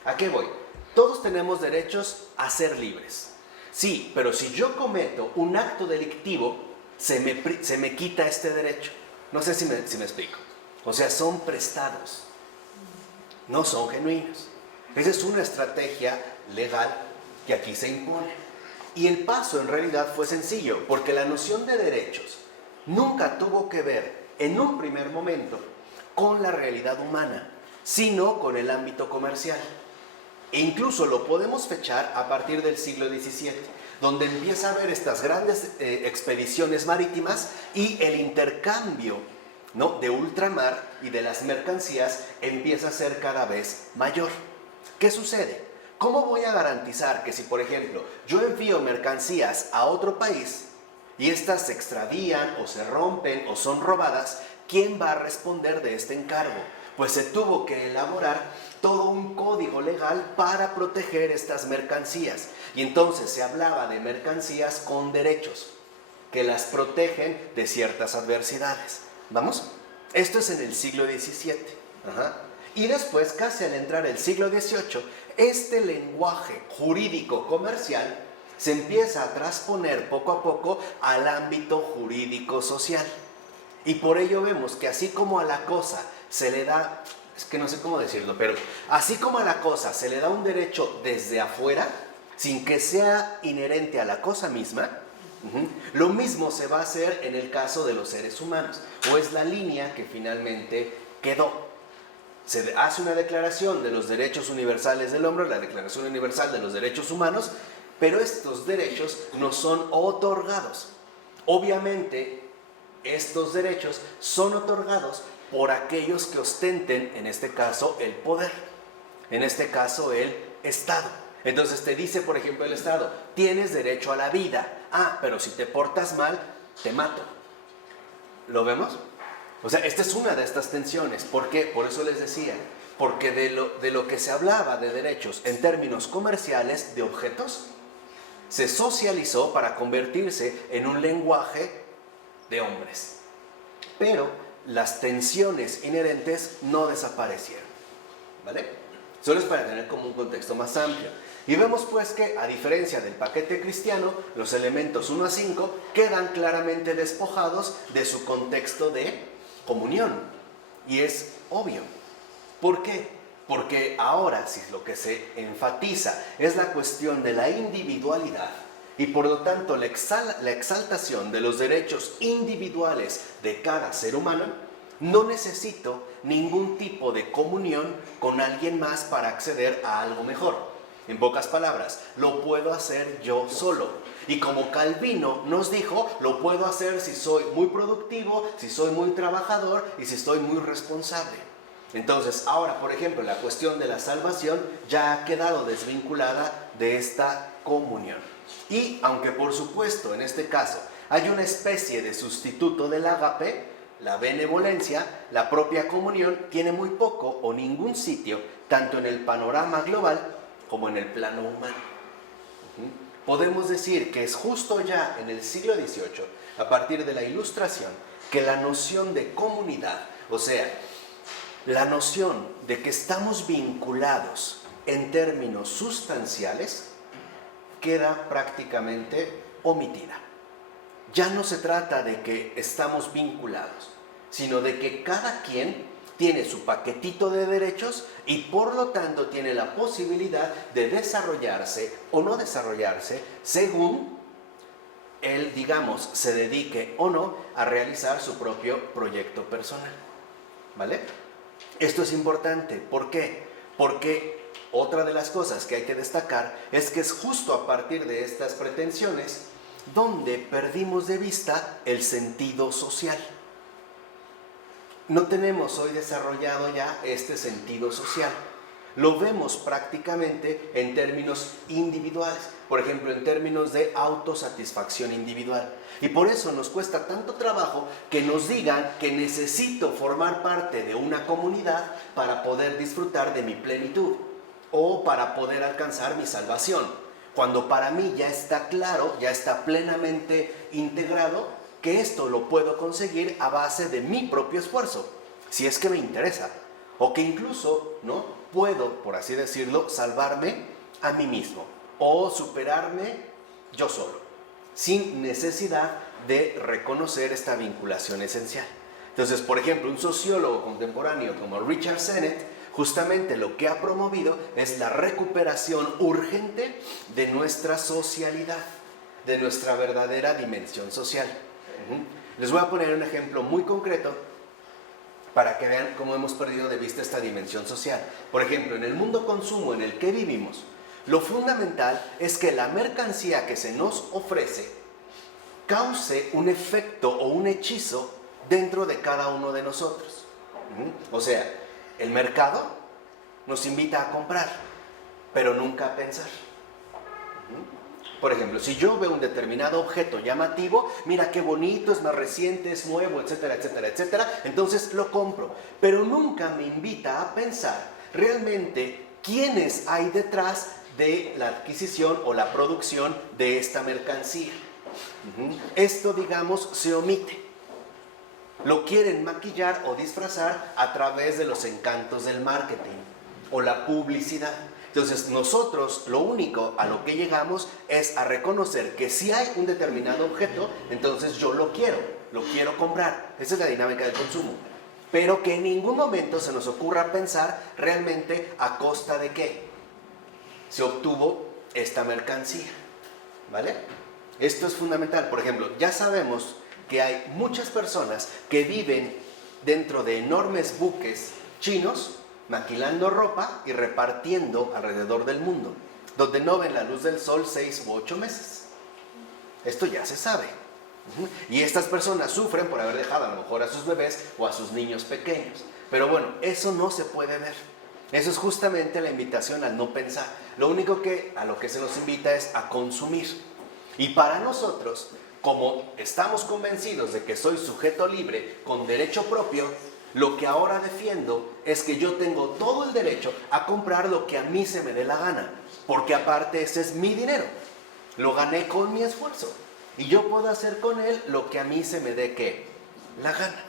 ¿A qué voy? Todos tenemos derechos a ser libres. Sí, pero si yo cometo un acto delictivo, se me quita este derecho. No sé si me explico. O sea, son prestados, no son genuinos. Esa es una estrategia legal que aquí se impone. Y el paso en realidad fue sencillo, porque la noción de derechos nunca tuvo que ver, en un primer momento, con la realidad humana, sino con el ámbito comercial. E incluso lo podemos fechar a partir del siglo XVII, donde empieza a haber estas grandes expediciones marítimas y el intercambio, ¿no?, de ultramar y de las mercancías empieza a ser cada vez mayor. ¿Qué sucede? ¿Cómo voy a garantizar que si, por ejemplo, yo envío mercancías a otro país y estas se extravían o se rompen o son robadas, quién va a responder de este encargo? Pues se tuvo que elaborar todo un código legal para proteger estas mercancías. Y entonces se hablaba de mercancías con derechos que las protegen de ciertas adversidades. ¿Vamos? Esto es en el siglo XVII. Y después, casi al entrar el siglo XVIII, este lenguaje jurídico comercial se empieza a transponer poco a poco al ámbito jurídico social. Y por ello vemos que así como a la cosa se le da, es que no sé cómo decirlo, pero así como a la cosa se le da un derecho desde afuera, sin que sea inherente a la cosa misma, lo mismo se va a hacer en el caso de los seres humanos, o es la línea que finalmente quedó. Se hace una declaración de los derechos universales del hombre, la Declaración Universal de los Derechos Humanos, pero estos derechos no son otorgados. Obviamente, estos derechos son otorgados por aquellos que ostenten, en este caso, el poder, en este caso, el Estado. Entonces te dice, por ejemplo, el Estado, tienes derecho a la vida. Ah, pero si te portas mal, te mato. ¿Lo vemos? O sea, esta es una de estas tensiones. ¿Por qué? Por eso les decía. Porque de lo que se hablaba de derechos en términos comerciales de objetos, se socializó para convertirse en un lenguaje de hombres. Pero las tensiones inherentes no desaparecieron. ¿Vale? Solo es para tener como un contexto más amplio. Y vemos pues que, a diferencia del paquete cristiano, los elementos 1 a 5 quedan claramente despojados de su contexto de comunión. Y es obvio. ¿Por qué? Porque ahora, si lo que se enfatiza es la cuestión de la individualidad y por lo tanto la exaltación de los derechos individuales de cada ser humano, no necesito ningún tipo de comunión con alguien más para acceder a algo mejor. En pocas palabras, lo puedo hacer yo solo. Y como Calvino nos dijo, lo puedo hacer si soy muy productivo, si soy muy trabajador y si estoy muy responsable. Entonces, ahora, por ejemplo, la cuestión de la salvación ya ha quedado desvinculada de esta comunión. Y aunque por supuesto en este caso hay una especie de sustituto del ágape, la benevolencia, la propia comunión, tiene muy poco o ningún sitio, tanto en el panorama global como en el plano humano. Podemos decir que es justo ya en el siglo XVIII, a partir de la Ilustración, que la noción de comunidad, o sea, la noción de que estamos vinculados en términos sustanciales, queda prácticamente omitida. Ya no se trata de que estamos vinculados, sino de que cada quien tiene su paquetito de derechos y por lo tanto tiene la posibilidad de desarrollarse o no desarrollarse según él, digamos, se dedique o no a realizar su propio proyecto personal. ¿Vale? Esto es importante. ¿Por qué? Porque otra de las cosas que hay que destacar es que es justo a partir de estas pretensiones donde perdimos de vista el sentido social. No tenemos hoy desarrollado ya este sentido social. Lo vemos prácticamente en términos individuales, por ejemplo, en términos de autosatisfacción individual. Y por eso nos cuesta tanto trabajo que nos digan que necesito formar parte de una comunidad para poder disfrutar de mi plenitud o para poder alcanzar mi salvación, cuando para mí ya está claro, ya está plenamente integrado que esto lo puedo conseguir a base de mi propio esfuerzo, si es que me interesa, o que incluso, ¿no?, puedo, por así decirlo, salvarme a mí mismo o superarme yo solo, sin necesidad de reconocer esta vinculación esencial. Entonces, por ejemplo, un sociólogo contemporáneo como Richard Sennett, justamente lo que ha promovido es la recuperación urgente de nuestra socialidad, de nuestra verdadera dimensión social. Les voy a poner un ejemplo muy concreto para que vean cómo hemos perdido de vista esta dimensión social. Por ejemplo, en el mundo consumo en el que vivimos, lo fundamental es que la mercancía que se nos ofrece cause un efecto o un hechizo dentro de cada uno de nosotros. O sea, el mercado nos invita a comprar, pero nunca a pensar. Por ejemplo, si yo veo un determinado objeto llamativo, mira qué bonito, es más reciente, es nuevo, etcétera, etcétera, etcétera, entonces lo compro. Pero nunca me invita a pensar realmente quiénes hay detrás de la adquisición o la producción de esta mercancía. Esto, digamos, se omite. Lo quieren maquillar o disfrazar a través de los encantos del marketing o la publicidad. Entonces nosotros lo único a lo que llegamos es a reconocer que si hay un determinado objeto, entonces yo lo quiero comprar. Esa es la dinámica del consumo. Pero que en ningún momento se nos ocurra pensar realmente a costa de qué se obtuvo esta mercancía. ¿Vale? Esto es fundamental. Por ejemplo, ya sabemos que hay muchas personas que viven dentro de enormes buques chinos maquilando ropa y repartiendo alrededor del mundo, donde no ven la luz del sol 6 u 8 meses. Esto ya se sabe. Y estas personas sufren por haber dejado a lo mejor a sus bebés o a sus niños pequeños. Pero bueno, eso no se puede ver. Eso es justamente la invitación al no pensar. Lo único que a lo que se nos invita es a consumir. Y para nosotros, como estamos convencidos de que soy sujeto libre con derecho propio, lo que ahora defiendo es que yo tengo todo el derecho a comprar lo que a mí se me dé la gana, porque aparte ese es mi dinero, lo gané con mi esfuerzo y yo puedo hacer con él lo que a mí se me dé ¿qué? La gana.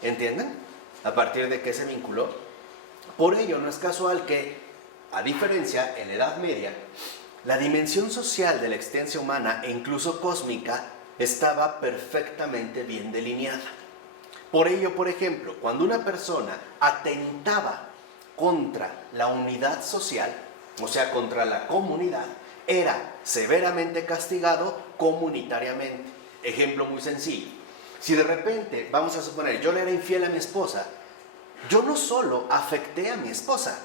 ¿Entienden? A partir de qué se vinculó. Por ello no es casual que, a diferencia en la Edad Media, la dimensión social de la existencia humana e incluso cósmica estaba perfectamente bien delineada. Por ello, por ejemplo, cuando una persona atentaba contra la unidad social, o sea, contra la comunidad, era severamente castigado comunitariamente. Ejemplo muy sencillo. Si de repente, vamos a suponer, yo le era infiel a mi esposa, yo no solo afecté a mi esposa,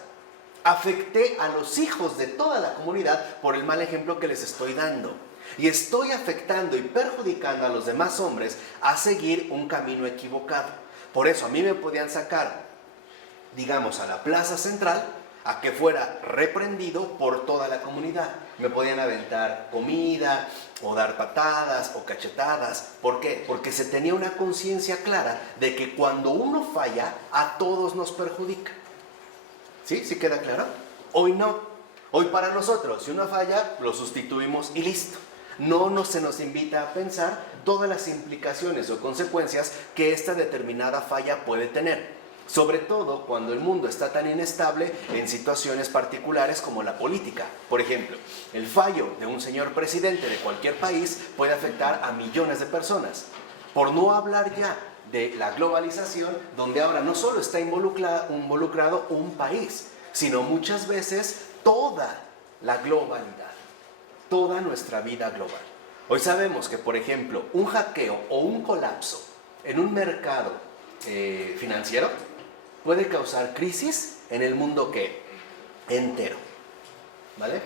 afecté a los hijos de toda la comunidad por el mal ejemplo que les estoy dando. Y estoy afectando y perjudicando a los demás hombres a seguir un camino equivocado. Por eso a mí me podían sacar, digamos, a la plaza central, a que fuera reprendido por toda la comunidad. Me podían aventar comida, o dar patadas o cachetadas. ¿Por qué? Porque se tenía una conciencia clara de que cuando uno falla, a todos nos perjudica. ¿Sí? ¿Sí queda claro? Hoy no. Hoy para nosotros, si uno falla, lo sustituimos y listo. No se nos invita a pensar todas las implicaciones o consecuencias que esta determinada falla puede tener. Sobre todo cuando el mundo está tan inestable en situaciones particulares como la política. Por ejemplo, el fallo de un señor presidente de cualquier país puede afectar a millones de personas. Por no hablar ya de la globalización, donde ahora no solo está involucrado un país, sino muchas veces toda la globalidad, toda nuestra vida global. Hoy sabemos que, por ejemplo, un hackeo o un colapso en un mercado financiero puede causar crisis en el mundo entero, ¿vale?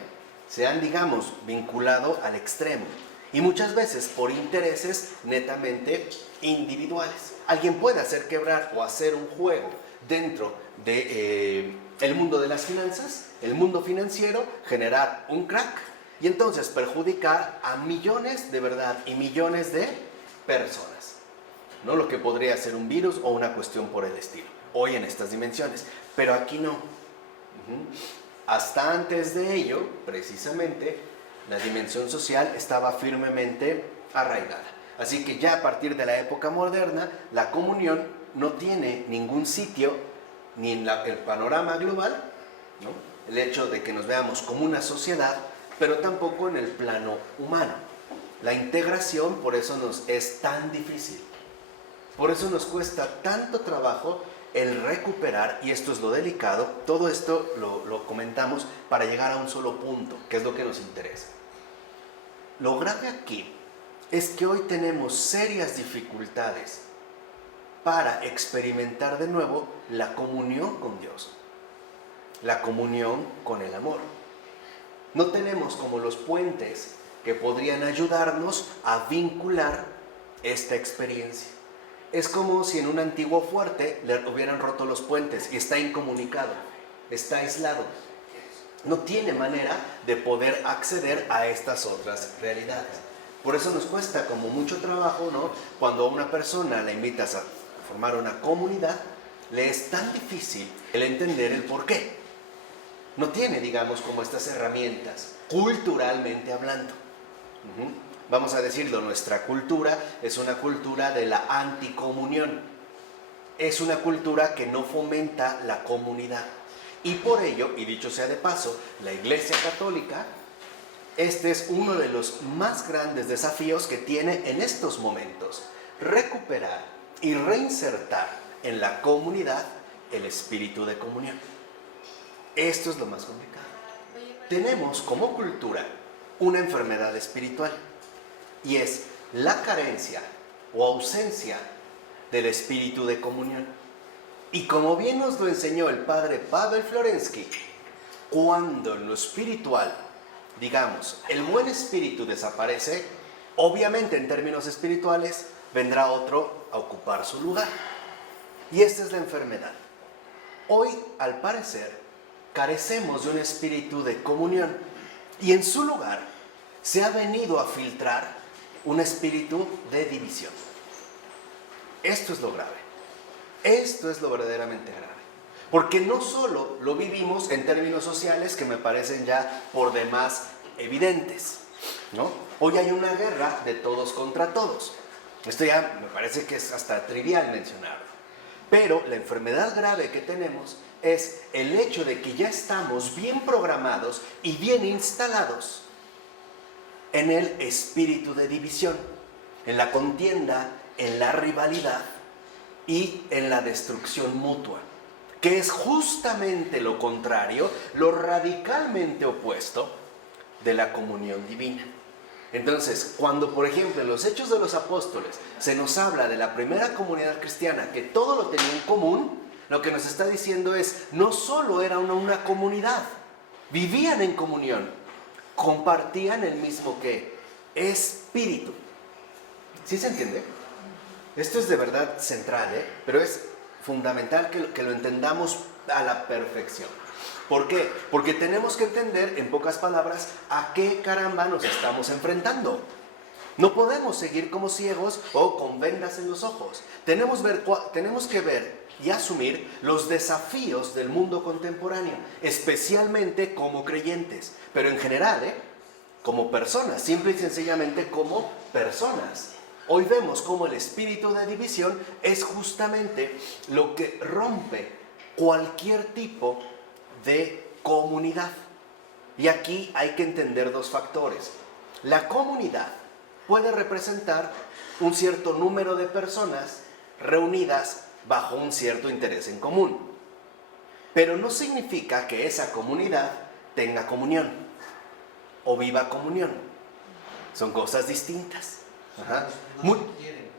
Se han, digamos, vinculado al extremo y muchas veces por intereses netamente individuales. Alguien puede hacer quebrar o hacer un juego dentro de el mundo de las finanzas, el mundo financiero, generar un crack y entonces perjudicar a millones de verdad y millones de personas, ¿no? Lo que podría ser un virus o una cuestión por el estilo, hoy en estas dimensiones, pero aquí no. Hasta antes de ello, precisamente, la dimensión social estaba firmemente arraigada. Así que ya a partir de la época moderna, la comunión no tiene ningún sitio, ni en el panorama global, ¿no? El hecho de que nos veamos como una sociedad, pero tampoco en el plano humano. La integración, por eso nos es tan difícil. Por eso nos cuesta tanto trabajo el recuperar, y esto es lo delicado, todo esto lo comentamos para llegar a un solo punto, que es lo que nos interesa. Lo grave aquí es que hoy tenemos serias dificultades para experimentar de nuevo la comunión con Dios, la comunión con el amor. No tenemos como los puentes que podrían ayudarnos a vincular esta experiencia. Es como si en un antiguo fuerte le hubieran roto los puentes y está incomunicado, está aislado. No tiene manera de poder acceder a estas otras realidades. Por eso nos cuesta como mucho trabajo, ¿no? Cuando a una persona la invitas a formar una comunidad, le es tan difícil el entender el por qué. No tiene, digamos, como estas herramientas, culturalmente hablando. Vamos a decirlo, nuestra cultura es una cultura de la anticomunión. Es una cultura que no fomenta la comunidad. Y por ello, y dicho sea de paso, la Iglesia Católica, este es uno de los más grandes desafíos que tiene en estos momentos: recuperar y reinsertar en la comunidad el espíritu de comunión. Esto es lo más complicado. Tenemos como cultura una enfermedad espiritual y es la carencia o ausencia del espíritu de comunión. Y como bien nos lo enseñó el padre Pavel Florensky, cuando en lo espiritual, digamos, el buen espíritu desaparece, obviamente en términos espirituales vendrá otro a ocupar su lugar. Y esta es la enfermedad. Hoy, al parecer, carecemos de un espíritu de comunión y en su lugar se ha venido a filtrar un espíritu de división. Esto es lo grave. Esto es lo verdaderamente grave. Porque no solo lo vivimos en términos sociales que me parecen ya por demás evidentes, ¿no? Hoy hay una guerra de todos contra todos. Esto ya me parece que es hasta trivial mencionarlo. Pero la enfermedad grave que tenemos es el hecho de que ya estamos bien programados y bien instalados en el espíritu de división, en la contienda, en la rivalidad y en la destrucción mutua, que es justamente lo contrario, lo radicalmente opuesto de la comunión divina. Entonces, cuando por ejemplo en los Hechos de los Apóstoles se nos habla de la primera comunidad cristiana que todo lo tenía en común, lo que nos está diciendo es, no solo era una comunidad, vivían en comunión, compartían el mismo espíritu. ¿Sí se entiende? Esto es de verdad central, pero es fundamental que lo entendamos a la perfección. ¿Por qué? Porque tenemos que entender, en pocas palabras, a qué caramba nos estamos enfrentando. No podemos seguir como ciegos o con vendas en los ojos. Tenemos que ver y asumir los desafíos del mundo contemporáneo, especialmente como creyentes, pero en general, como personas, simple y sencillamente como personas. Hoy vemos cómo el espíritu de división es justamente lo que rompe cualquier tipo de comunidad. Y aquí hay que entender dos factores. La comunidad puede representar un cierto número de personas reunidas bajo un cierto interés en común. Pero no significa que esa comunidad tenga comunión o viva comunión. Son cosas distintas. Ajá.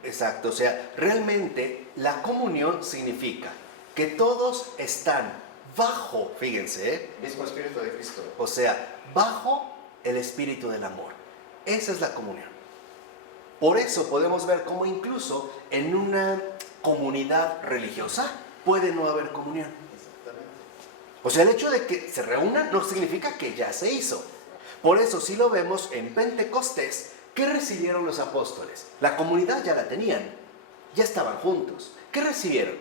Exacto, o sea, realmente la comunión significa que todos están bajo, fíjense, Mismo Espíritu de Cristo. o sea, bajo el espíritu del amor. Esa es la comunión. Por eso podemos ver cómo incluso en una comunidad religiosa puede no haber comunión. Exactamente. O sea, el hecho de que se reúnan no significa que ya se hizo. Por eso sí lo vemos en Pentecostés. ¿Qué recibieron los apóstoles? La comunidad ya la tenían, ya estaban juntos. ¿Qué recibieron?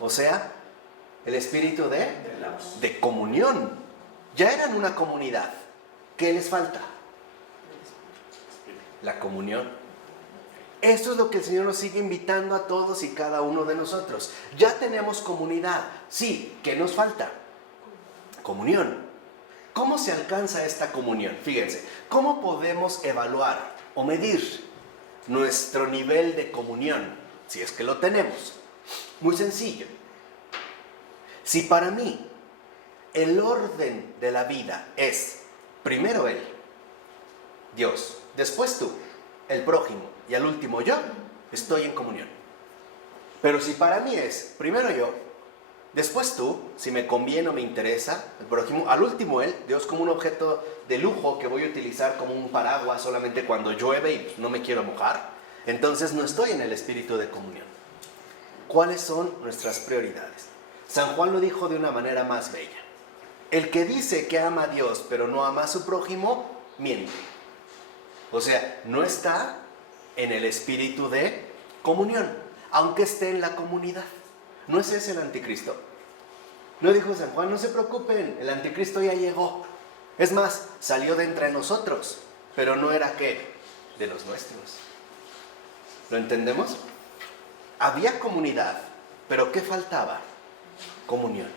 O sea, el espíritu de comunión. Ya eran una comunidad. ¿Qué les falta? La comunión. Esto es lo que el Señor nos sigue invitando a todos y cada uno de nosotros. Ya tenemos comunidad. Sí, ¿qué nos falta? Comunión. ¿Cómo se alcanza esta comunión? Fíjense, ¿cómo podemos evaluar o medir nuestro nivel de comunión? Si es que lo tenemos. Muy sencillo. Si para mí el orden de la vida es primero Él, Dios, después tú, el prójimo y al último yo, estoy en comunión. Pero si para mí es primero yo, después tú, si me conviene o me interesa, el prójimo, al último Él, Dios como un objeto de lujo que voy a utilizar como un paraguas solamente cuando llueve y no me quiero mojar, entonces no estoy en el espíritu de comunión. ¿Cuáles son nuestras prioridades? San Juan lo dijo de una manera más bella. El que dice que ama a Dios pero no ama a su prójimo, miente. O sea, no está en el espíritu de comunión, aunque esté en la comunidad. ¿No es ese el anticristo? No dijo San Juan, no se preocupen, el anticristo ya llegó. Es más, salió de entre nosotros, pero no era ¿qué? De los nuestros. ¿Lo entendemos? Había comunidad, pero ¿qué faltaba? Comunión.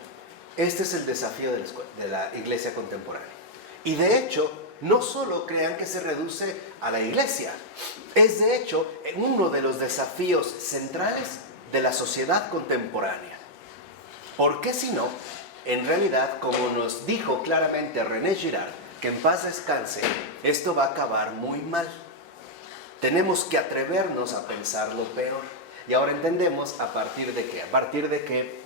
Este es el desafío de la iglesia contemporánea. Y de hecho, no solo crean que se reduce a la iglesia, es de hecho uno de los desafíos centrales de la sociedad contemporánea. ¿Por qué si no? En realidad, como nos dijo claramente René Girard, que en paz descanse, esto va a acabar muy mal. Tenemos que atrevernos a pensar lo peor. Y ahora entendemos a partir de qué. A partir de qué,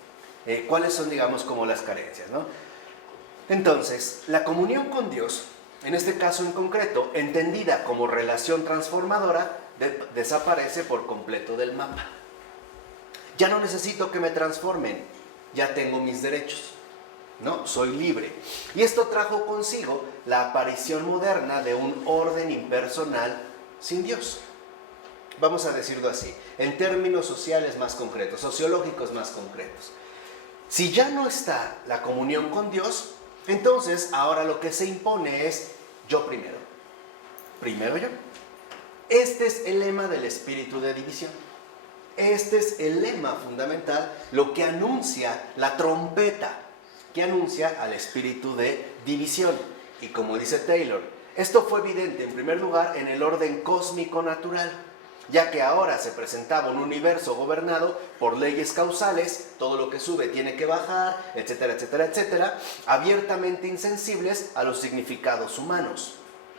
cuáles son, digamos, como las carencias, ¿no? Entonces, la comunión con Dios, en este caso en concreto, entendida como relación transformadora, desaparece por completo del mapa. Ya no necesito que me transformen, ya tengo mis derechos, ¿no? Soy libre. Y esto trajo consigo la aparición moderna de un orden impersonal sin Dios. Vamos a decirlo así, en términos sociales más concretos, sociológicos más concretos. Si ya no está la comunión con Dios, entonces ahora lo que se impone es yo primero. Primero yo. Este es el lema del espíritu de división. Este es el lema fundamental, lo que anuncia la trompeta, que anuncia al espíritu de división. Y como dice Taylor, esto fue evidente en primer lugar en el orden cósmico natural, ya que ahora se presentaba un universo gobernado por leyes causales, todo lo que sube tiene que bajar, etcétera, etcétera, etcétera, abiertamente insensibles a los significados humanos.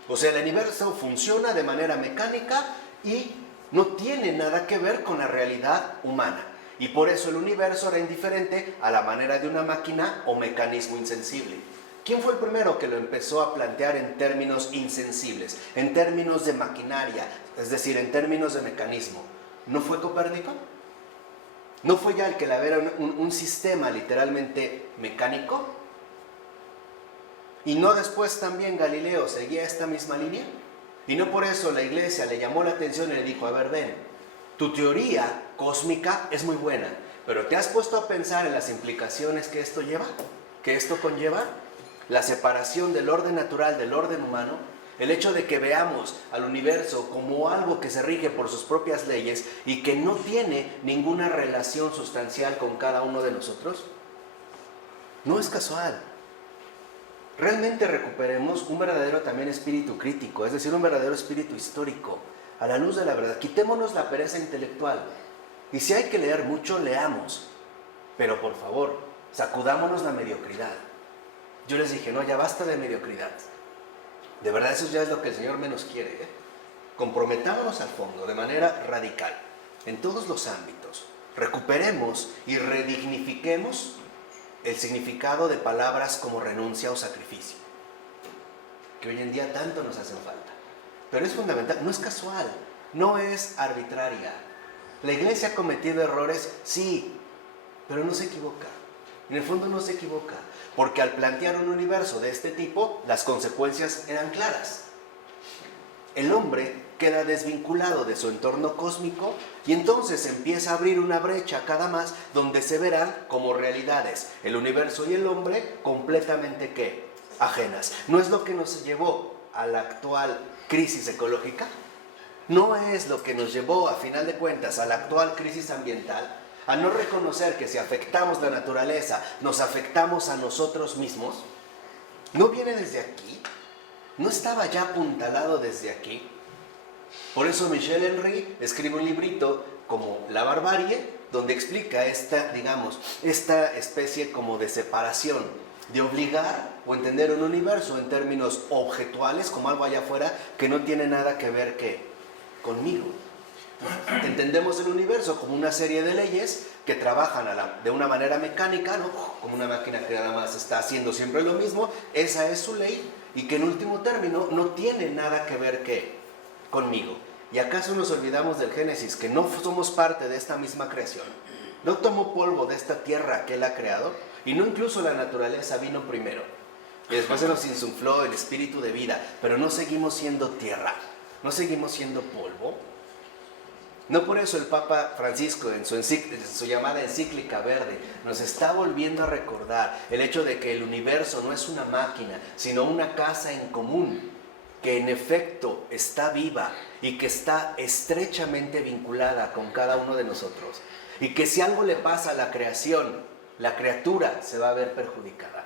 O sea, el universo funciona de manera mecánica y no tiene nada que ver con la realidad humana. Y por eso el universo era indiferente a la manera de una máquina o mecanismo insensible. ¿Quién fue el primero que lo empezó a plantear en términos insensibles, en términos de maquinaria, es decir, en términos de mecanismo? ¿No fue Copérnico? ¿No fue ya el que la era un sistema literalmente mecánico? ¿Y no después también Galileo seguía esta misma línea? Y no por eso la iglesia le llamó la atención y le dijo, a ver, ven, tu teoría cósmica es muy buena, pero ¿te has puesto a pensar en las implicaciones que esto lleva? ¿Que esto conlleva? La separación del orden natural del orden humano, el hecho de que veamos al universo como algo que se rige por sus propias leyes y que no tiene ninguna relación sustancial con cada uno de nosotros, no es casual. Realmente recuperemos un verdadero también espíritu crítico, es decir, un verdadero espíritu histórico, a la luz de la verdad. Quitémonos la pereza intelectual. Y si hay que leer mucho, leamos. Pero por favor, sacudámonos la mediocridad. Yo les dije, no, ya basta de mediocridad. De verdad, eso ya es lo que el Señor menos quiere, ¿eh? Comprometámonos al fondo, de manera radical, en todos los ámbitos. Recuperemos y redignifiquemos el significado de palabras como renuncia o sacrificio, que hoy en día tanto nos hacen falta. Pero es fundamental, no es casual, no es arbitraria. La iglesia ha cometido errores, sí, pero no se equivoca. En el fondo no se equivoca, porque al plantear un universo de este tipo, las consecuencias eran claras. El hombre queda desvinculado de su entorno cósmico y entonces empieza a abrir una brecha cada más donde se verán como realidades el universo y el hombre completamente ¿qué? Ajenas. ¿No es lo que nos llevó a la actual crisis ecológica? ¿No es lo que nos llevó a final de cuentas a la actual crisis ambiental? A no reconocer que si afectamos la naturaleza nos afectamos a nosotros mismos. ¿No viene desde aquí? ¿No estaba ya apuntalado desde aquí? Por eso Michel Henry escribe un librito como La barbarie, donde explica esta especie como de separación, de obligar o entender un universo en términos objetuales, como algo allá afuera que no tiene nada que ver conmigo. Entendemos el universo como una serie de leyes que trabajan de una manera mecánica, ¿no? Como una máquina que nada más está haciendo siempre lo mismo, esa es su ley, y que en último término no tiene nada que ver conmigo. ¿Y acaso nos olvidamos del Génesis, que no somos parte de esta misma creación? ¿No tomó polvo de esta tierra que Él ha creado? Y no incluso la naturaleza vino primero. Y después se nos insufló el espíritu de vida, pero no seguimos siendo tierra, no seguimos siendo polvo. No por eso el Papa Francisco en su llamada encíclica verde nos está volviendo a recordar el hecho de que el universo no es una máquina, sino una casa en común, que en efecto está viva y que está estrechamente vinculada con cada uno de nosotros. Y que si algo le pasa a la creación, la criatura se va a ver perjudicada.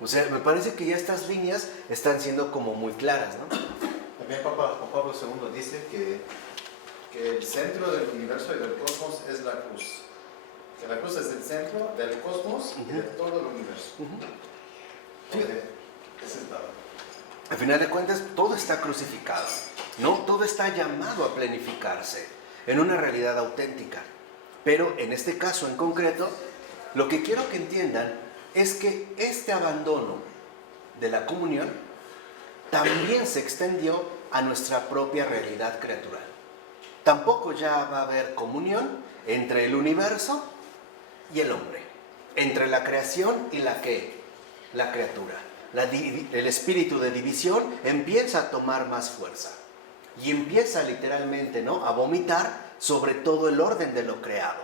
O sea, me parece que ya estas líneas están siendo como muy claras, ¿no? También Papa Juan Pablo II dice que el centro del universo y del cosmos es la cruz. Que la cruz es el centro del cosmos y de todo el universo. Sí. Ese es la... Al final de cuentas, todo está crucificado, ¿no? Todo está llamado a planificarse en una realidad auténtica. Pero en este caso en concreto, lo que quiero que entiendan es que este abandono de la comunión también se extendió a nuestra propia realidad creatural. Tampoco ya va a haber comunión entre el universo y el hombre, entre la creación y la criatura. El espíritu de división empieza a tomar más fuerza y empieza literalmente, ¿no?, a vomitar sobre todo el orden de lo creado,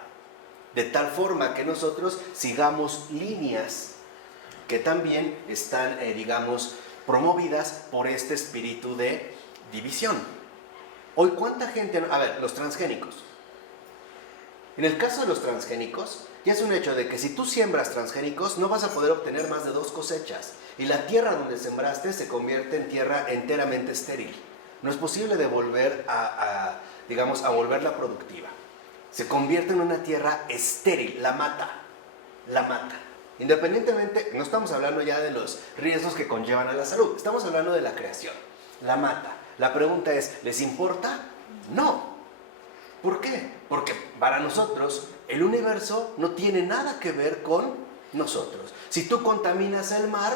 de tal forma que nosotros sigamos líneas que también están, promovidas por este espíritu de división. Hoy, ¿cuánta gente? A ver, los transgénicos. En el caso de los transgénicos, ya es un hecho de que si tú siembras transgénicos, no vas a poder obtener más de 2 cosechas. Y la tierra donde sembraste se convierte en tierra enteramente estéril. No es posible devolver a volverla productiva. Se convierte en una tierra estéril, la mata. Independientemente, no estamos hablando ya de los riesgos que conllevan a la salud, estamos hablando de la creación, la mata. La pregunta es, ¿les importa? No. ¿Por qué? Porque para nosotros el universo no tiene nada que ver con nosotros. Si tú contaminas el mar,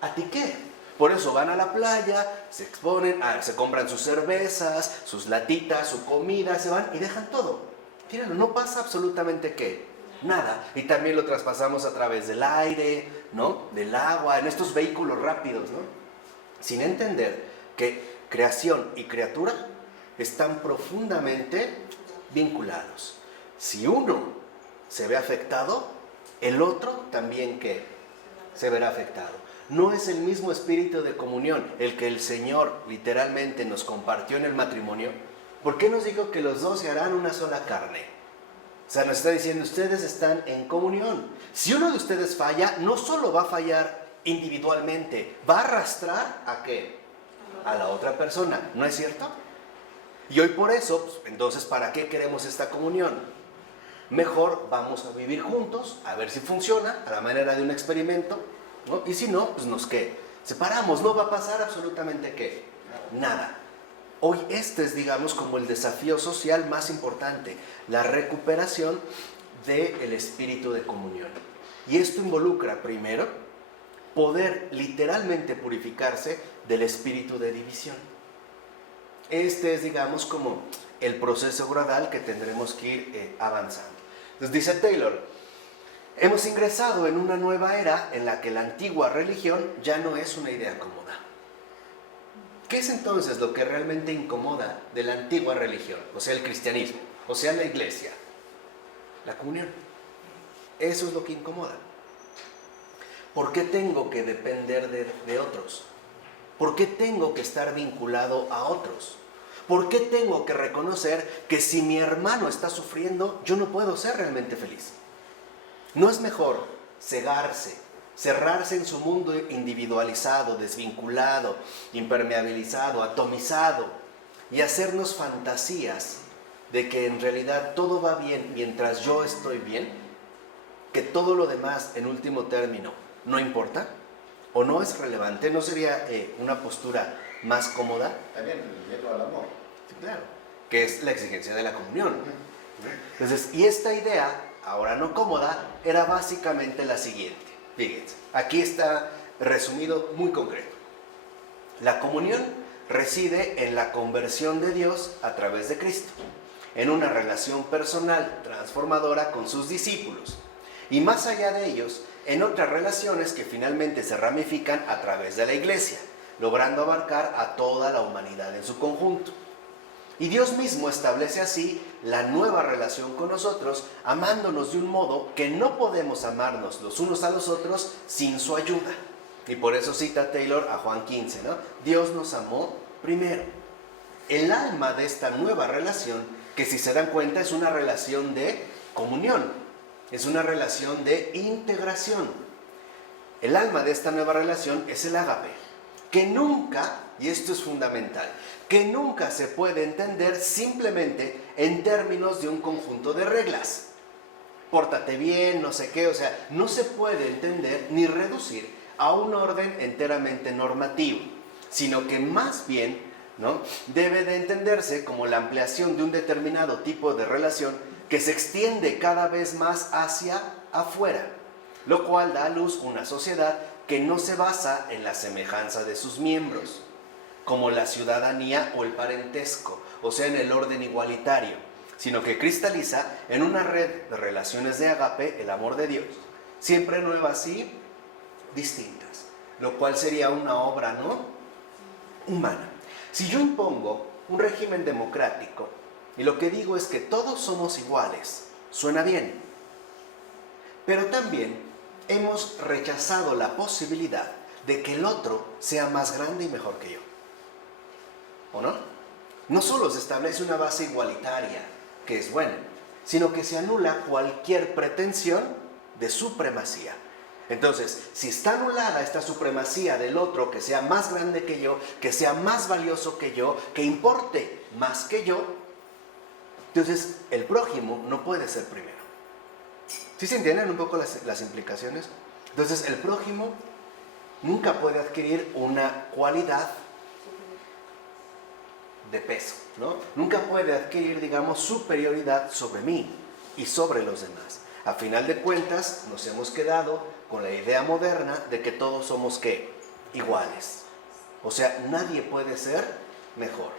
¿a ti qué? Por eso van a la playa, se exponen, se compran sus cervezas, sus latitas, su comida, se van y dejan todo. Tíralo, no pasa absolutamente nada. Y también lo traspasamos a través del aire, ¿no?, del agua, en estos vehículos rápidos, ¿no? sin entender que creación y criatura están profundamente vinculados. Si uno se ve afectado, el otro también ¿qué? Se verá afectado. No es el mismo espíritu de comunión el que el Señor literalmente nos compartió en el matrimonio. ¿Por qué nos dijo que los dos se harán una sola carne? O sea, nos está diciendo, ustedes están en comunión. Si uno de ustedes falla, no solo va a fallar individualmente, va a arrastrar ¿a qué? A la otra persona, ¿no es cierto? Y hoy por eso, pues, entonces, ¿para qué queremos esta comunión? Mejor vamos a vivir juntos, a ver si funciona, a la manera de un experimento, ¿no? Y si no, pues nos ¿qué? Separamos, no va a pasar absolutamente ¿qué? Nada. Hoy este es, digamos, como el desafío social más importante, la recuperación del espíritu de comunión. Y esto involucra, primero, poder literalmente purificarse del espíritu de división. Este es, digamos, como el proceso gradual que tendremos que ir avanzando. Entonces dice Taylor, hemos ingresado en una nueva era en la que la antigua religión ya no es una idea cómoda. ¿Qué es entonces lo que realmente incomoda de la antigua religión? O sea, el cristianismo, o sea, la iglesia. La comunión. Eso es lo que incomoda. ¿Por qué tengo que depender de otros? ¿Por qué tengo que estar vinculado a otros? ¿Por qué tengo que reconocer que si mi hermano está sufriendo, yo no puedo ser realmente feliz? ¿No es mejor cegarse, cerrarse en su mundo individualizado, desvinculado, impermeabilizado, atomizado y hacernos fantasías de que en realidad todo va bien mientras yo estoy bien? ¿Que todo lo demás, en último término, no importa? ¿O no es relevante? ¿No sería una postura más cómoda? También el miedo al amor. Sí, claro, que es la exigencia de la comunión. Entonces, y esta idea, ahora no cómoda, era básicamente la siguiente. Fíjense, aquí está resumido muy concreto. La comunión reside en la conversión de Dios a través de Cristo, en una relación personal transformadora con sus discípulos, y más allá de ellos, en otras relaciones que finalmente se ramifican a través de la iglesia, logrando abarcar a toda la humanidad en su conjunto. Y Dios mismo establece así la nueva relación con nosotros, amándonos de un modo que no podemos amarnos los unos a los otros sin su ayuda. Y por eso cita Taylor a Juan 15, ¿no? Dios nos amó primero. El alma de esta nueva relación, que si se dan cuenta es una relación de comunión, es una relación de integración. El alma de esta nueva relación es el ágape, que nunca, y esto es fundamental, que nunca se puede entender simplemente en términos de un conjunto de reglas. Pórtate bien, no sé qué, o sea, no se puede entender ni reducir a un orden enteramente normativo, sino que más bien, ¿no?, debe de entenderse como la ampliación de un determinado tipo de relación que se extiende cada vez más hacia afuera, lo cual da a luz una sociedad que no se basa en la semejanza de sus miembros, como la ciudadanía o el parentesco, o sea, en el orden igualitario, sino que cristaliza en una red de relaciones de ágape, el amor de Dios, siempre nuevas y distintas, lo cual sería una obra, ¿no?, humana. Si yo impongo un régimen democrático y lo que digo es que todos somos iguales, suena bien, pero también hemos rechazado la posibilidad de que el otro sea más grande y mejor que yo, ¿o no? No solo se establece una base igualitaria, que es buena, sino que se anula cualquier pretensión de supremacía. Entonces, si está anulada esta supremacía del otro, que sea más grande que yo, que sea más valioso que yo, que importe más que yo, entonces el prójimo no puede ser primero. ¿Sí se entienden un poco las implicaciones? Entonces el prójimo nunca puede adquirir una cualidad de peso, ¿no? Nunca puede adquirir, digamos, superioridad sobre mí y sobre los demás. A final de cuentas, nos hemos quedado con la idea moderna de que todos somos, ¿qué?, iguales. O sea, nadie puede ser mejor.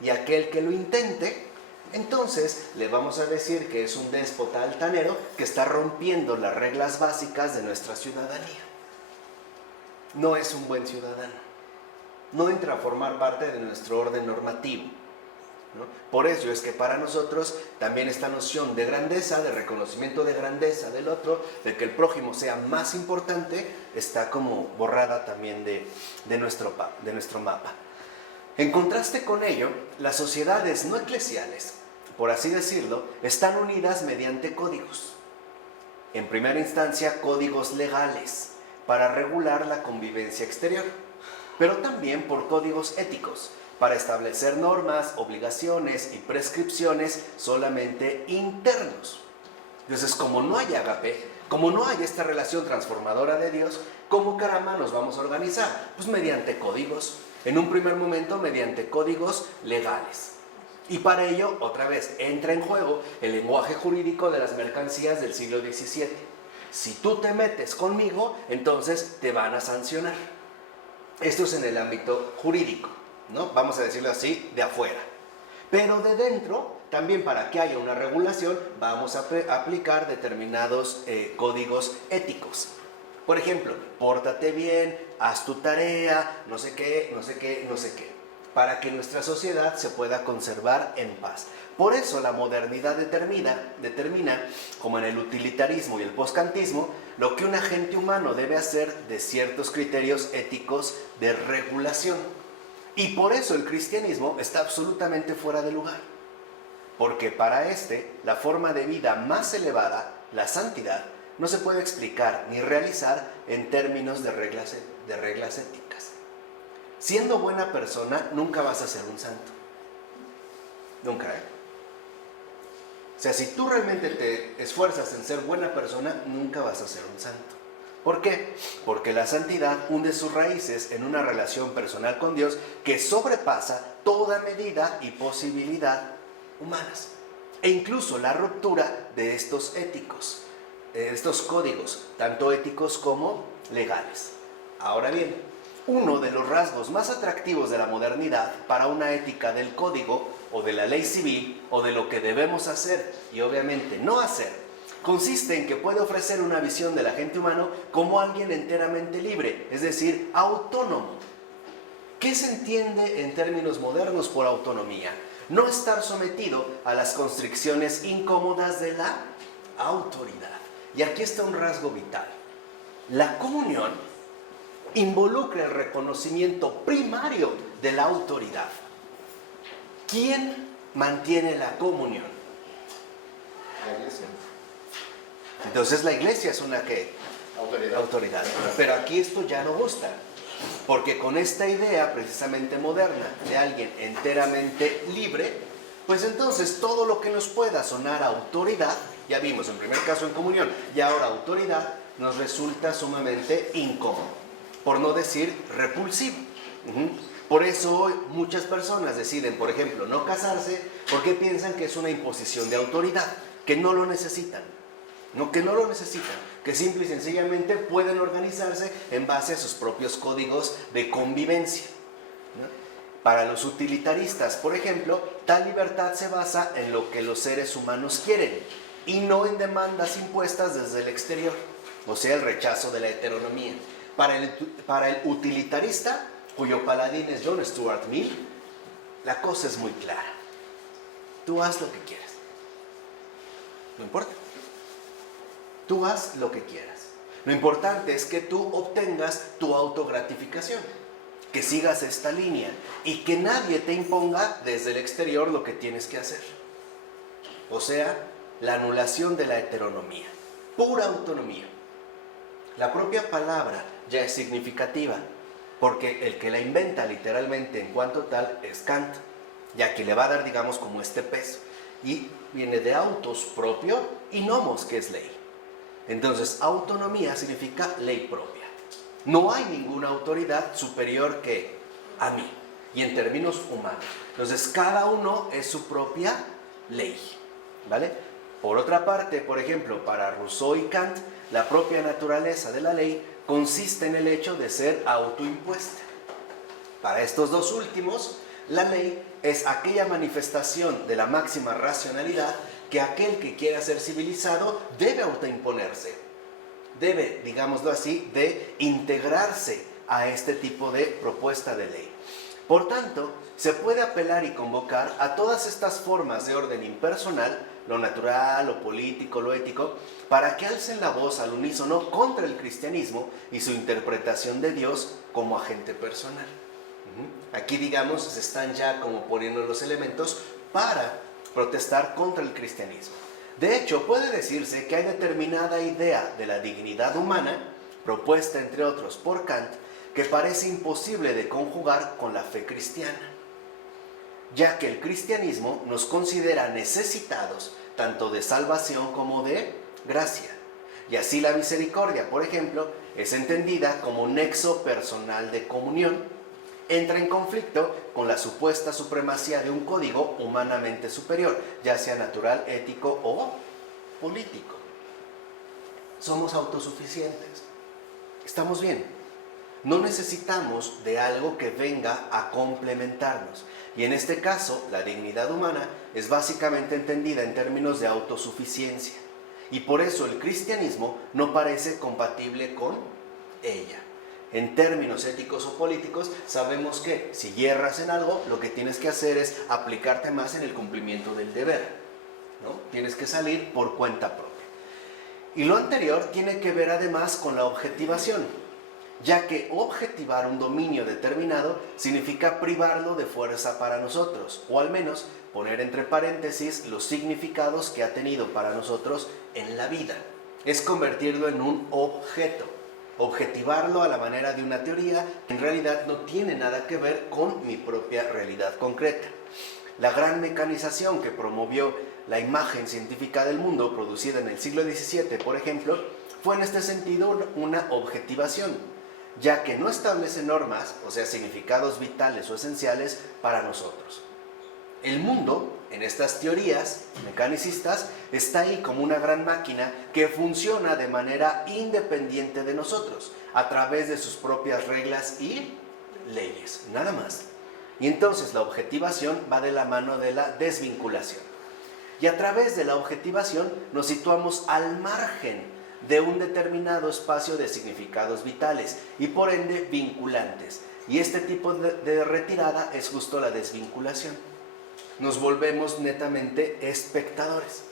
Y aquel que lo intente, entonces le vamos a decir que es un déspota altanero que está rompiendo las reglas básicas de nuestra ciudadanía. No es un buen ciudadano. no entra a formar parte de nuestro orden normativo, ¿no? Por eso es que para nosotros también esta noción de grandeza, de reconocimiento de grandeza del otro, de que el prójimo sea más importante, está como borrada también de nuestro mapa. En contraste con ello, las sociedades no eclesiales, por así decirlo, están unidas mediante códigos. En primera instancia, códigos legales para regular la convivencia exterior, pero también por códigos éticos para establecer normas, obligaciones y prescripciones solamente internos. Entonces, como no hay ágape, como no hay esta relación transformadora de Dios, ¿cómo caramba nos vamos a organizar? Pues mediante códigos. En un primer momento, mediante códigos legales. Y para ello, otra vez, entra en juego el lenguaje jurídico de las mercancías del siglo XVII. Si tú te metes conmigo, entonces te van a sancionar. Esto es en el ámbito jurídico, ¿no? Vamos a decirlo así, de afuera. Pero de dentro, también para que haya una regulación, vamos a aplicar determinados códigos éticos. Por ejemplo, pórtate bien, haz tu tarea, no sé qué, no sé qué, no sé qué, para que nuestra sociedad se pueda conservar en paz. Por eso la modernidad determina, como en el utilitarismo y el poskantismo, lo que un agente humano debe hacer de ciertos criterios éticos de regulación. Y por eso el cristianismo está absolutamente fuera de lugar. Porque para la forma de vida más elevada, la santidad, no se puede explicar ni realizar en términos de reglas éticas. Siendo buena persona, nunca vas a ser un santo. Nunca, ¿eh? O sea, si tú realmente te esfuerzas en ser buena persona, nunca vas a ser un santo. ¿Por qué? Porque la santidad hunde sus raíces en una relación personal con Dios que sobrepasa toda medida y posibilidad humanas. E incluso la ruptura de estos éticos, estos códigos, tanto éticos como legales. Ahora bien, uno de los rasgos más atractivos de la modernidad para una ética del código o de la ley civil o de lo que debemos hacer y obviamente no hacer, consiste en que puede ofrecer una visión del agente humano como alguien enteramente libre, es decir, autónomo. ¿Qué se entiende en términos modernos por autonomía? No estar sometido a las constricciones incómodas de la autoridad. Y aquí está un rasgo vital. La comunión involucra el reconocimiento primario de la autoridad. ¿Quién mantiene la comunión? La iglesia. Entonces la iglesia es una ¿qué? Autoridad. Pero aquí esto ya no gusta, porque con esta idea precisamente moderna de alguien enteramente libre, pues entonces todo lo que nos pueda sonar a autoridad, ya vimos en primer caso en comunión y ahora autoridad, nos resulta sumamente incómodo, por no decir repulsivo. Por eso hoy muchas personas deciden, por ejemplo, no casarse porque piensan que es una imposición de autoridad, que no lo necesitan. Que no lo necesitan, que simple y sencillamente pueden organizarse en base a sus propios códigos de convivencia, ¿no? Para los utilitaristas, por ejemplo, tal libertad se basa en lo que los seres humanos quieren y no en demandas impuestas desde el exterior, o sea, el rechazo de la heteronomía. Para el utilitarista, cuyo paladín es John Stuart Mill, la cosa es muy clara. Tú haz lo que quieras, no importa. Tú haz lo que quieras. Lo importante es que tú obtengas tu autogratificación, que sigas esta línea y que nadie te imponga desde el exterior lo que tienes que hacer. O sea, la anulación de la heteronomía, pura autonomía. La propia palabra ya es significativa, porque el que la inventa literalmente en cuanto tal es Kant, ya que le va a dar, digamos, como este peso. Y viene de autos, propio, y nomos, que es ley. Entonces, autonomía significa ley propia. No hay ninguna autoridad superior que a mí, y en términos humanos. Entonces, cada uno es su propia ley, ¿vale? Por otra parte, por ejemplo, para Rousseau y Kant, la propia naturaleza de la ley consiste en el hecho de ser autoimpuesta. Para estos dos últimos, la ley es aquella manifestación de la máxima racionalidad que aquel que quiera ser civilizado debe autoimponerse. Debe, digámoslo así, de integrarse a este tipo de propuesta de ley. Por tanto, se puede apelar y convocar a todas estas formas de orden impersonal, lo natural, lo político, lo ético, para que alcen la voz al unísono contra el cristianismo y su interpretación de Dios como agente personal. Aquí, digamos, se están ya como poniendo los elementos para protestar contra el cristianismo. De hecho, puede decirse que hay determinada idea de la dignidad humana, propuesta entre otros por Kant, que parece imposible de conjugar con la fe cristiana, ya que el cristianismo nos considera necesitados tanto de salvación como de gracia. Y así la misericordia, por ejemplo, es entendida como un nexo personal de comunión, entra en conflicto con la supuesta supremacía de un código humanamente superior, ya sea natural, ético o político. Somos autosuficientes. Estamos bien. No necesitamos de algo que venga a complementarnos. Y en este caso, la dignidad humana es básicamente entendida en términos de autosuficiencia. Y por eso el cristianismo no parece compatible con ella. En términos éticos o políticos, sabemos que si hierras en algo, lo que tienes que hacer es aplicarte más en el cumplimiento del deber, ¿no? Tienes que salir por cuenta propia. Y lo anterior tiene que ver además con la objetivación, ya que objetivar un dominio determinado significa privarlo de fuerza para nosotros, o al menos poner entre paréntesis los significados que ha tenido para nosotros en la vida. Es convertirlo en un objeto. Objetivarlo a la manera de una teoría que en realidad no tiene nada que ver con mi propia realidad concreta. La gran mecanización que promovió la imagen científica del mundo, producida en el siglo XVII, por ejemplo, fue en este sentido una objetivación, ya que no establece normas, o sea, significados vitales o esenciales para nosotros. El mundo, en estas teorías mecanicistas, está ahí como una gran máquina que funciona de manera independiente de nosotros, a través de sus propias reglas y leyes, nada más. Y entonces la objetivación va de la mano de la desvinculación. Y a través de la objetivación nos situamos al margen de un determinado espacio de significados vitales y por ende vinculantes. Y este tipo de retirada es justo la desvinculación. Nos volvemos netamente espectadores,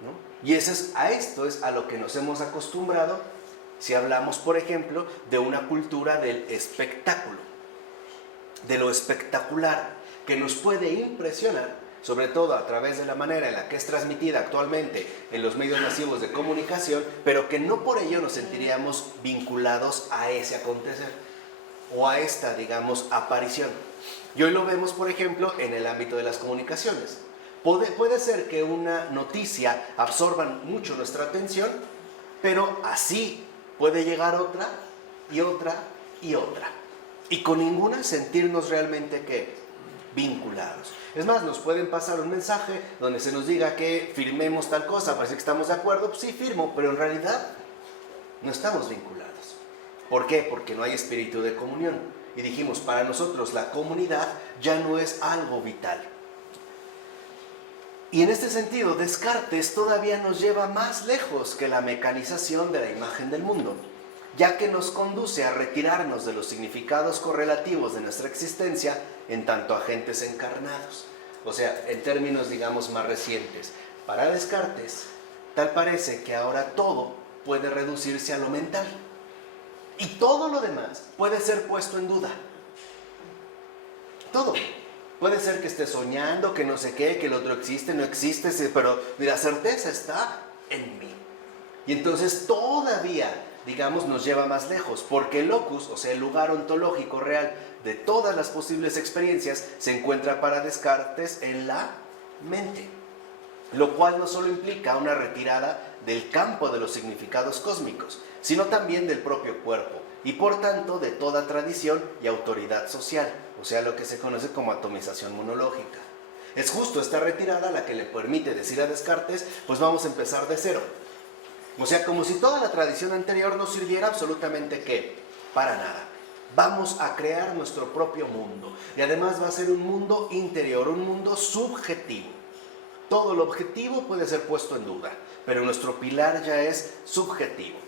¿no? Y a esto es a lo que nos hemos acostumbrado si hablamos, por ejemplo, de una cultura del espectáculo, de lo espectacular, que nos puede impresionar, sobre todo a través de la manera en la que es transmitida actualmente en los medios masivos de comunicación, pero que no por ello nos sentiríamos vinculados a ese acontecer o a esta, digamos, aparición. Y hoy lo vemos, por ejemplo, en el ámbito de las comunicaciones. Puede ser que una noticia absorba mucho nuestra atención, pero así puede llegar otra y otra y otra. Y con ninguna sentirnos realmente ¿qué? Vinculados. Es más, nos pueden pasar un mensaje donde se nos diga que firmemos tal cosa, parece que estamos de acuerdo, pues sí firmo, pero en realidad no estamos vinculados. ¿Por qué? Porque no hay espíritu de comunión. Y dijimos, para nosotros la comunidad ya no es algo vital. Y en este sentido, Descartes todavía nos lleva más lejos que la mecanización de la imagen del mundo, ya que nos conduce a retirarnos de los significados correlativos de nuestra existencia en tanto agentes encarnados. O sea, en términos, digamos, más recientes. Para Descartes, tal parece que ahora todo puede reducirse a lo mental. Y todo lo demás puede ser puesto en duda. Todo. Puede ser que esté soñando, que no sé qué, que el otro existe, no existe, pero la certeza está en mí. Y entonces todavía, digamos, nos lleva más lejos, porque el locus, o sea, el lugar ontológico real de todas las posibles experiencias, se encuentra para Descartes en la mente. Lo cual no solo implica una retirada del campo de los significados cósmicos, sino también del propio cuerpo, y por tanto de toda tradición y autoridad social, o sea, lo que se conoce como atomización monológica. Es justo esta retirada la que le permite decir a Descartes, pues vamos a empezar de cero. O sea, como si toda la tradición anterior no sirviera absolutamente ¿qué? Para nada. Vamos a crear nuestro propio mundo, y además va a ser un mundo interior, un mundo subjetivo. Todo lo objetivo puede ser puesto en duda, pero nuestro pilar ya es subjetivo.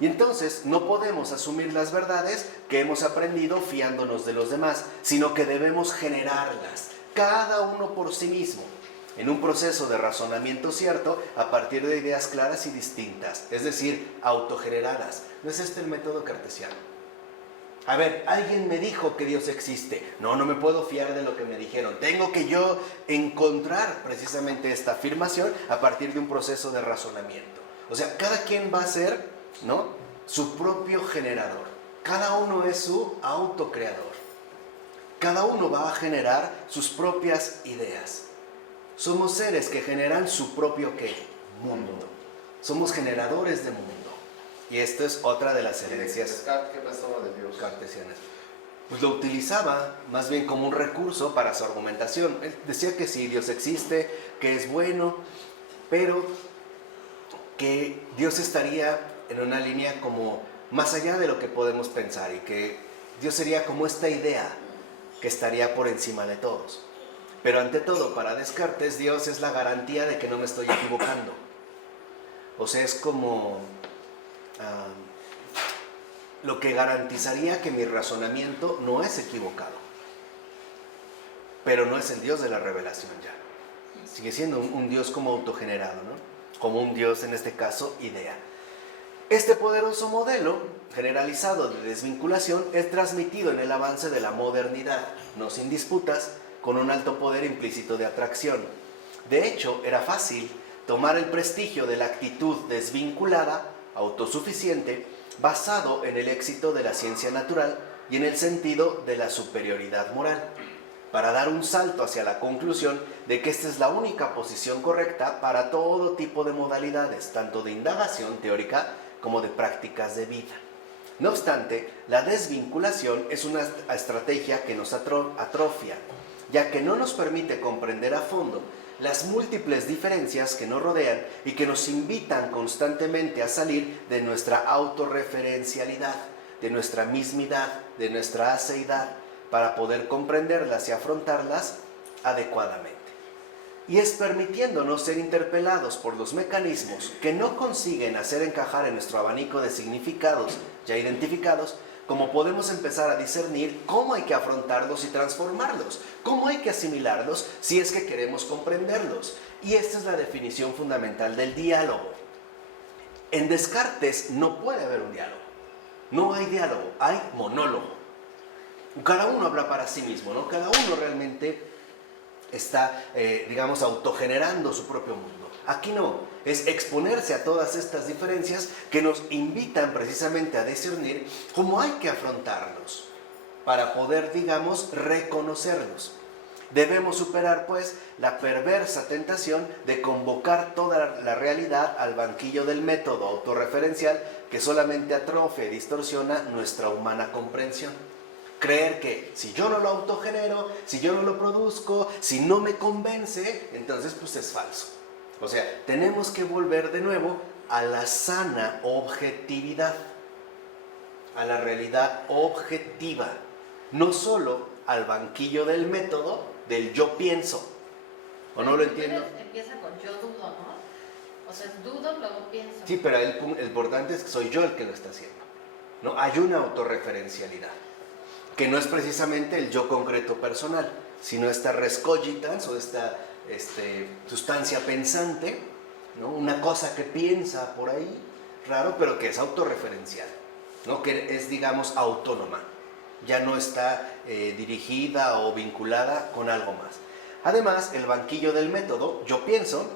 Y entonces no podemos asumir las verdades que hemos aprendido fiándonos de los demás, sino que debemos generarlas, cada uno por sí mismo, en un proceso de razonamiento cierto a partir de ideas claras y distintas, es decir, autogeneradas. ¿No es este el método cartesiano? A ver, alguien me dijo que Dios existe. No me puedo fiar de lo que me dijeron. Tengo que yo encontrar precisamente esta afirmación a partir de un proceso de razonamiento. O sea, cada quien va a ser, ¿no?, su propio generador. Cada uno es su autocreador. Cada uno va a generar sus propias ideas. Somos seres que generan su propio ¿qué? Mundo. Somos generadores de mundo. Y esto es otra de las herencias ¿Qué pasó de Dios? cartesianas. Pues lo utilizaba más bien como un recurso para su argumentación. Él decía que sí, Dios existe, que es bueno, pero que Dios estaría en una línea como más allá de lo que podemos pensar y que Dios sería como esta idea que estaría por encima de todos. Pero ante todo, para Descartes, Dios es la garantía de que no me estoy equivocando. O sea, es como lo que garantizaría que mi razonamiento no es equivocado. Pero no es el Dios de la revelación ya. Sigue siendo un Dios como autogenerado, ¿no? Como un Dios, en este caso, idea. Este poderoso modelo generalizado de desvinculación es transmitido en el avance de la modernidad, no sin disputas, con un alto poder implícito de atracción. De hecho, era fácil tomar el prestigio de la actitud desvinculada, autosuficiente, basado en el éxito de la ciencia natural y en el sentido de la superioridad moral, para dar un salto hacia la conclusión de que esta es la única posición correcta para todo tipo de modalidades, tanto de indagación teórica como de prácticas de vida. No obstante, la desvinculación es una estrategia que nos atrofia, ya que no nos permite comprender a fondo las múltiples diferencias que nos rodean y que nos invitan constantemente a salir de nuestra autorreferencialidad, de nuestra mismidad, de nuestra aceidad, para poder comprenderlas y afrontarlas adecuadamente. Y es permitiéndonos ser interpelados por los mecanismos que no consiguen hacer encajar en nuestro abanico de significados ya identificados, como podemos empezar a discernir cómo hay que afrontarlos y transformarlos, cómo hay que asimilarlos si es que queremos comprenderlos. Y esta es la definición fundamental del diálogo. En Descartes no puede haber un diálogo. No hay diálogo, hay monólogo. Cada uno habla para sí mismo, ¿no? Cada uno realmente está, autogenerando su propio mundo. Aquí no, es exponerse a todas estas diferencias que nos invitan precisamente a discernir cómo hay que afrontarlos para poder, reconocerlos. Debemos superar, pues, la perversa tentación de convocar toda la realidad al banquillo del método autorreferencial que solamente atrofia y distorsiona nuestra humana comprensión. Creer que si yo no lo autogenero, si yo no lo produzco, si no me convence, entonces pues es falso. O sea, tenemos que volver de nuevo a la sana objetividad, a la realidad objetiva, no solo al banquillo del método, del yo pienso. ¿O no lo entiendo? Empieza con yo dudo, ¿no? O sea, dudo, luego pienso. Sí, pero el importante es que soy yo el que lo está haciendo, ¿no? Hay una autorreferencialidad, que no es precisamente el yo concreto personal, sino esta res cogitans o esta sustancia pensante, ¿no? Una cosa que piensa por ahí, raro, pero que es autorreferencial, ¿no? Que es, autónoma, ya no está dirigida o vinculada con algo más. Además, el banquillo del método, yo pienso,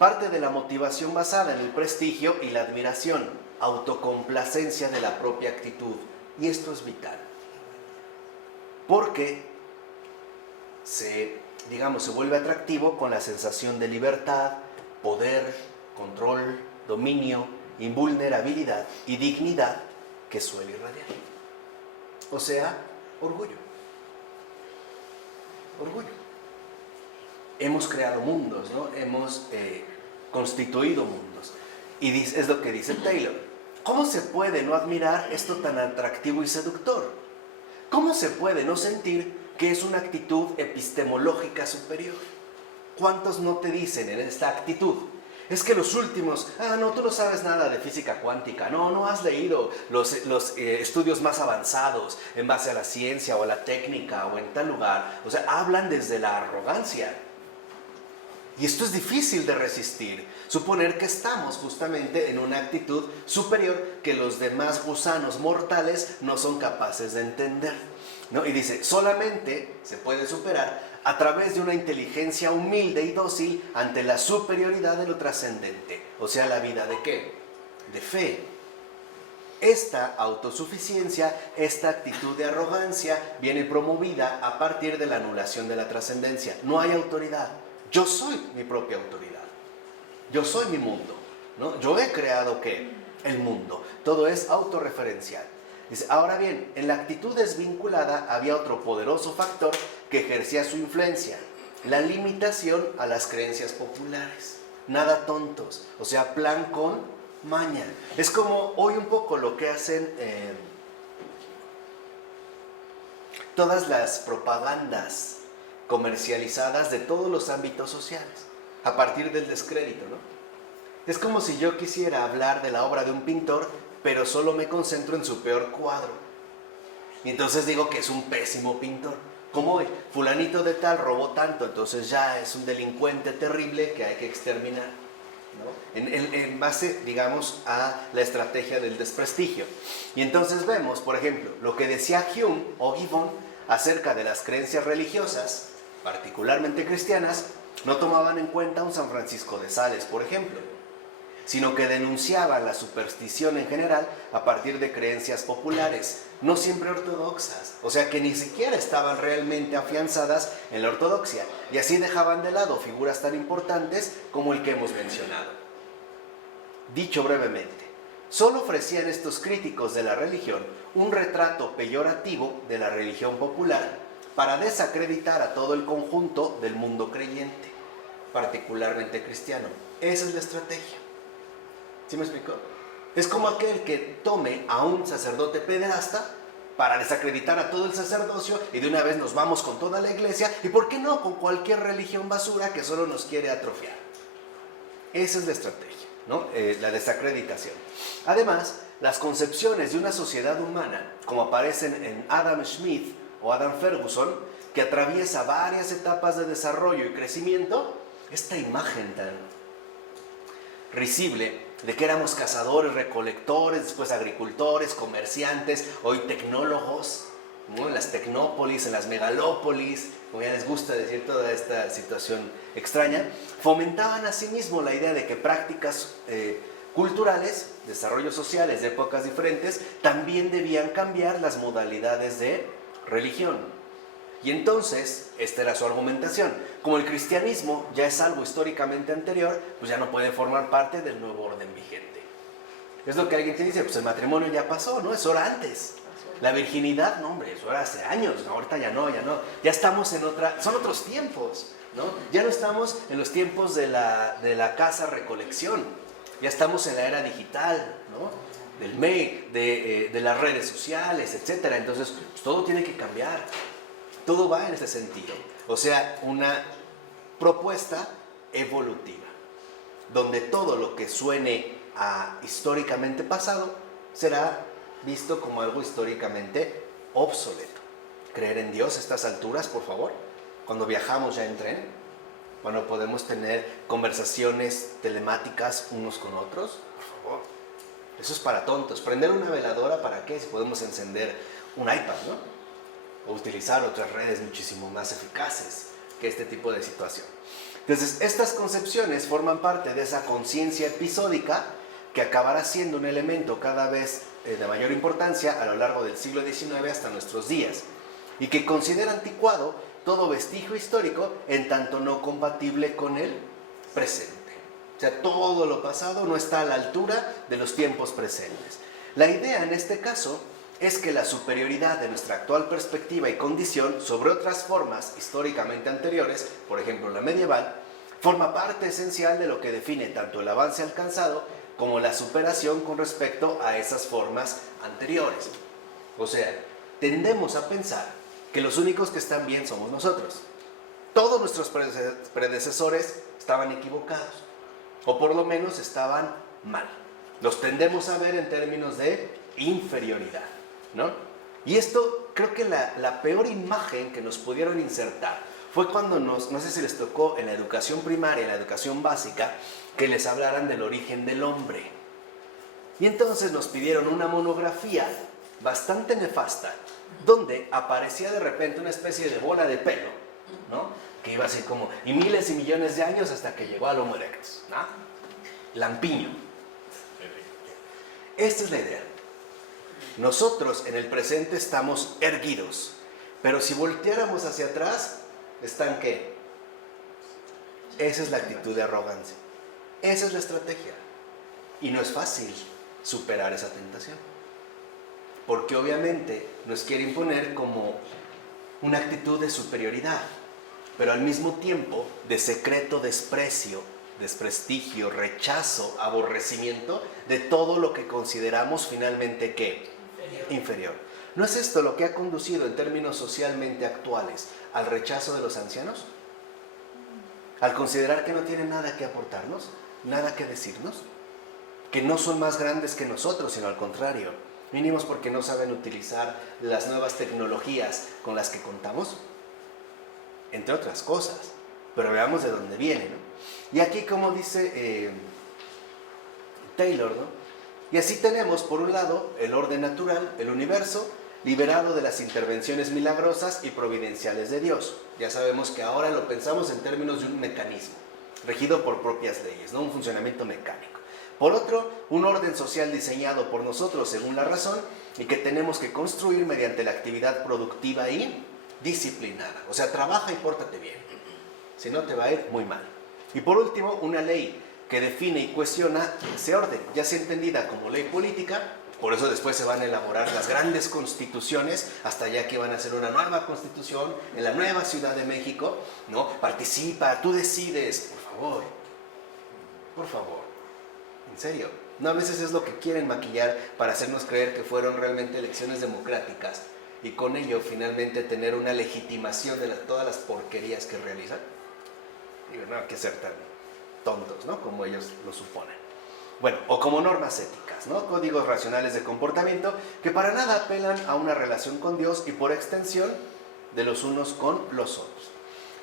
parte de la motivación basada en el prestigio y la admiración, autocomplacencia de la propia actitud, y esto es vital, porque se vuelve atractivo con la sensación de libertad, poder, control, dominio, invulnerabilidad y dignidad que suele irradiar. O sea, orgullo. Orgullo. Hemos creado mundos, ¿no? Hemos constituido mundos. Y es lo que dice Taylor. ¿Cómo se puede no admirar esto tan atractivo y seductor? ¿Cómo se puede no sentir que es una actitud epistemológica superior? ¿Cuántos no te dicen en esta actitud? Es que los últimos, no, tú no sabes nada de física cuántica, no has leído los estudios más avanzados en base a la ciencia o a la técnica o en tal lugar. O sea, hablan desde la arrogancia. Y esto es difícil de resistir, suponer que estamos justamente en una actitud superior que los demás gusanos mortales no son capaces de entender, ¿no? Y dice, solamente se puede superar a través de una inteligencia humilde y dócil ante la superioridad de lo trascendente. O sea, ¿la vida de qué? De fe. Esta autosuficiencia, esta actitud de arrogancia viene promovida a partir de la anulación de la trascendencia. No hay autoridad. Yo soy mi propia autoridad. Yo soy mi mundo, ¿no? Yo he creado ¿qué? El mundo. Todo es autorreferencial. Dice, ahora bien, en la actitud desvinculada había otro poderoso factor que ejercía su influencia, la limitación a las creencias populares. Nada tontos, o sea, plan con maña. Es como hoy un poco lo que hacen todas las propagandas comercializadas de todos los ámbitos sociales, a partir del descrédito, ¿no? Es como si yo quisiera hablar de la obra de un pintor, pero solo me concentro en su peor cuadro. Y entonces digo que es un pésimo pintor. Como hoy, fulanito de tal robó tanto, entonces ya es un delincuente terrible que hay que exterminar, ¿no? En base, digamos, a la estrategia del desprestigio. Y entonces vemos, por ejemplo, lo que decía Hume o Gibbon acerca de las creencias religiosas, particularmente cristianas, no tomaban en cuenta a un San Francisco de Sales, por ejemplo, sino que denunciaban la superstición en general a partir de creencias populares, no siempre ortodoxas, o sea que ni siquiera estaban realmente afianzadas en la ortodoxia, y así dejaban de lado figuras tan importantes como el que hemos mencionado. Dicho brevemente, solo ofrecían estos críticos de la religión un retrato peyorativo de la religión popular para desacreditar a todo el conjunto del mundo creyente, particularmente cristiano. Esa es la estrategia. ¿Sí me explicó? Es como aquel que tome a un sacerdote pederasta para desacreditar a todo el sacerdocio y de una vez nos vamos con toda la iglesia y, ¿por qué no?, con cualquier religión basura que solo nos quiere atrofiar. Esa es la estrategia, ¿no? La desacreditación. Además, las concepciones de una sociedad humana, como aparecen en Adam Smith o Adam Ferguson, que atraviesa varias etapas de desarrollo y crecimiento, esta imagen tan risible de que éramos cazadores, recolectores, después agricultores, comerciantes, hoy tecnólogos, ¿no? En las tecnópolis, en las megalópolis, como ya les gusta decir toda esta situación extraña, fomentaban asimismo la idea de que prácticas culturales, desarrollos sociales de épocas diferentes, también debían cambiar las modalidades de religión. Y entonces, esta era su argumentación. Como el cristianismo ya es algo históricamente anterior, pues ya no puede formar parte del nuevo orden vigente. Es lo que alguien te dice, pues el matrimonio ya pasó, ¿no? Eso era antes. La virginidad, no hombre, eso era hace años, ¿no? Ahorita ya no. Ya estamos en son otros tiempos, ¿no? Ya no estamos en los tiempos de la casa recolección. Ya estamos en la era digital, ¿no? Del mail, de las redes sociales, etc. Entonces, pues, todo tiene que cambiar. Todo va en ese sentido. O sea, una propuesta evolutiva, donde todo lo que suene a históricamente pasado será visto como algo históricamente obsoleto. Creer en Dios a estas alturas, por favor. Cuando viajamos ya en tren, cuando podemos tener conversaciones telemáticas unos con otros, por favor. Eso es para tontos. Prender una veladora, ¿para qué? Si podemos encender un iPad, ¿no? O utilizar otras redes muchísimo más eficaces que este tipo de situación. Entonces, estas concepciones forman parte de esa conciencia episódica que acabará siendo un elemento cada vez de mayor importancia a lo largo del siglo XIX hasta nuestros días, y que considera anticuado todo vestigio histórico en tanto no compatible con el presente. O sea, todo lo pasado no está a la altura de los tiempos presentes. La idea en este caso es que la superioridad de nuestra actual perspectiva y condición sobre otras formas históricamente anteriores, por ejemplo la medieval, forma parte esencial de lo que define tanto el avance alcanzado como la superación con respecto a esas formas anteriores. O sea, tendemos a pensar que los únicos que están bien somos nosotros. Todos nuestros predecesores estaban equivocados. o por lo menos estaban mal. Los tendemos a ver en términos de inferioridad, ¿no? Y esto, creo que la peor imagen que nos pudieron insertar fue cuando no sé si les tocó en la educación primaria, en la educación básica, que les hablaran del origen del hombre. Y entonces nos pidieron una monografía bastante nefasta, donde aparecía de repente una especie de bola de pelo, ¿no? Que iba así como, y miles y millones de años hasta que llegó al Homo erectus, ¿no? Lampiño. Esta es la idea. Nosotros en el presente estamos erguidos, pero si volteáramos hacia atrás, ¿están qué? Esa es la actitud de arrogancia. Esa es la estrategia. Y no es fácil superar esa tentación, porque obviamente nos quiere imponer como una actitud de superioridad, pero al mismo tiempo de secreto desprecio, desprestigio, rechazo, aborrecimiento de todo lo que consideramos finalmente ¿qué? Inferior. ¿No es esto lo que ha conducido en términos socialmente actuales al rechazo de los ancianos? Al considerar que no tienen nada que aportarnos, nada que decirnos, que no son más grandes que nosotros, sino al contrario, mínimos porque no saben utilizar las nuevas tecnologías con las que contamos, entre otras cosas. Pero veamos de dónde viene, ¿no? Y aquí, como dice Taylor, ¿no? Y así tenemos, por un lado, el orden natural, el universo, liberado de las intervenciones milagrosas y providenciales de Dios. Ya sabemos que ahora lo pensamos en términos de un mecanismo, regido por propias leyes, ¿no? Un funcionamiento mecánico. Por otro, un orden social diseñado por nosotros según la razón y que tenemos que construir mediante la actividad productiva y disciplinada. O sea, trabaja y pórtate bien, si no te va a ir muy mal. Y por último, una ley que define y cuestiona ese orden, ya sea entendida como ley política. Por eso después se van a elaborar las grandes constituciones, hasta ya que van a hacer una nueva constitución en la nueva Ciudad de México, ¿no? Participa, tú decides, por favor, en serio. No, a veces es lo que quieren maquillar para hacernos creer que fueron realmente elecciones democráticas y con ello finalmente tener una legitimación de todas las porquerías que realizan. Digo, no hay que ser tan tontos, ¿no? Como ellos lo suponen. Bueno, o como normas éticas, ¿no? Códigos racionales de comportamiento que para nada apelan a una relación con Dios y por extensión de los unos con los otros.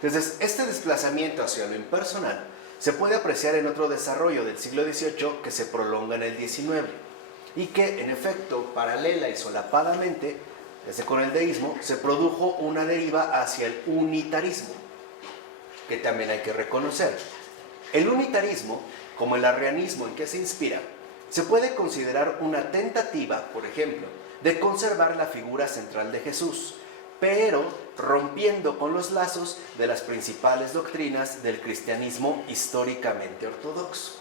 Entonces, este desplazamiento hacia lo impersonal se puede apreciar en otro desarrollo del siglo XVIII que se prolonga en el XIX y que, en efecto, paralela y solapadamente, desde con el deísmo, se produjo una deriva hacia el unitarismo, que también hay que reconocer. El unitarismo, como el arrianismo en que se inspira, se puede considerar una tentativa, por ejemplo, de conservar la figura central de Jesús, pero rompiendo con los lazos de las principales doctrinas del cristianismo históricamente ortodoxo,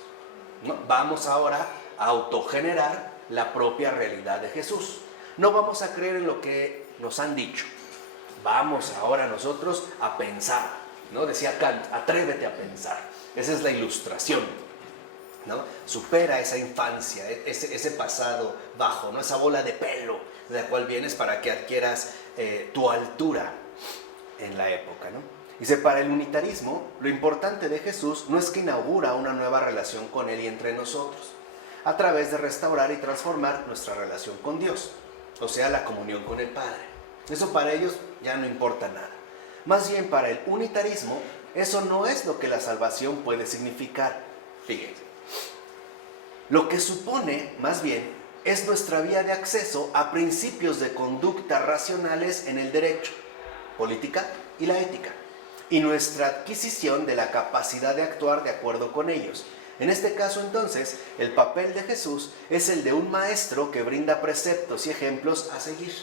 ¿no? Vamos ahora a autogenerar la propia realidad de Jesús. No vamos a creer en lo que nos han dicho. Vamos ahora nosotros a pensar, ¿no? Decía Kant, atrévete a pensar. Esa es la ilustración, ¿no? Supera esa infancia, ese pasado bajo, ¿no? Esa bola de pelo de la cual vienes para que adquieras tu altura en la época, ¿no? Dice, para el unitarismo, lo importante de Jesús no es que inaugura una nueva relación con Él y entre nosotros, a través de restaurar y transformar nuestra relación con Dios, o sea, la comunión con el Padre. Eso para ellos ya no importa nada. Más bien, para el unitarismo, eso no es lo que la salvación puede significar. Fíjense. Lo que supone, más bien, es nuestra vía de acceso a principios de conducta racionales en el derecho, política y la ética, y nuestra adquisición de la capacidad de actuar de acuerdo con ellos. En este caso, entonces, el papel de Jesús es el de un maestro que brinda preceptos y ejemplos a seguir.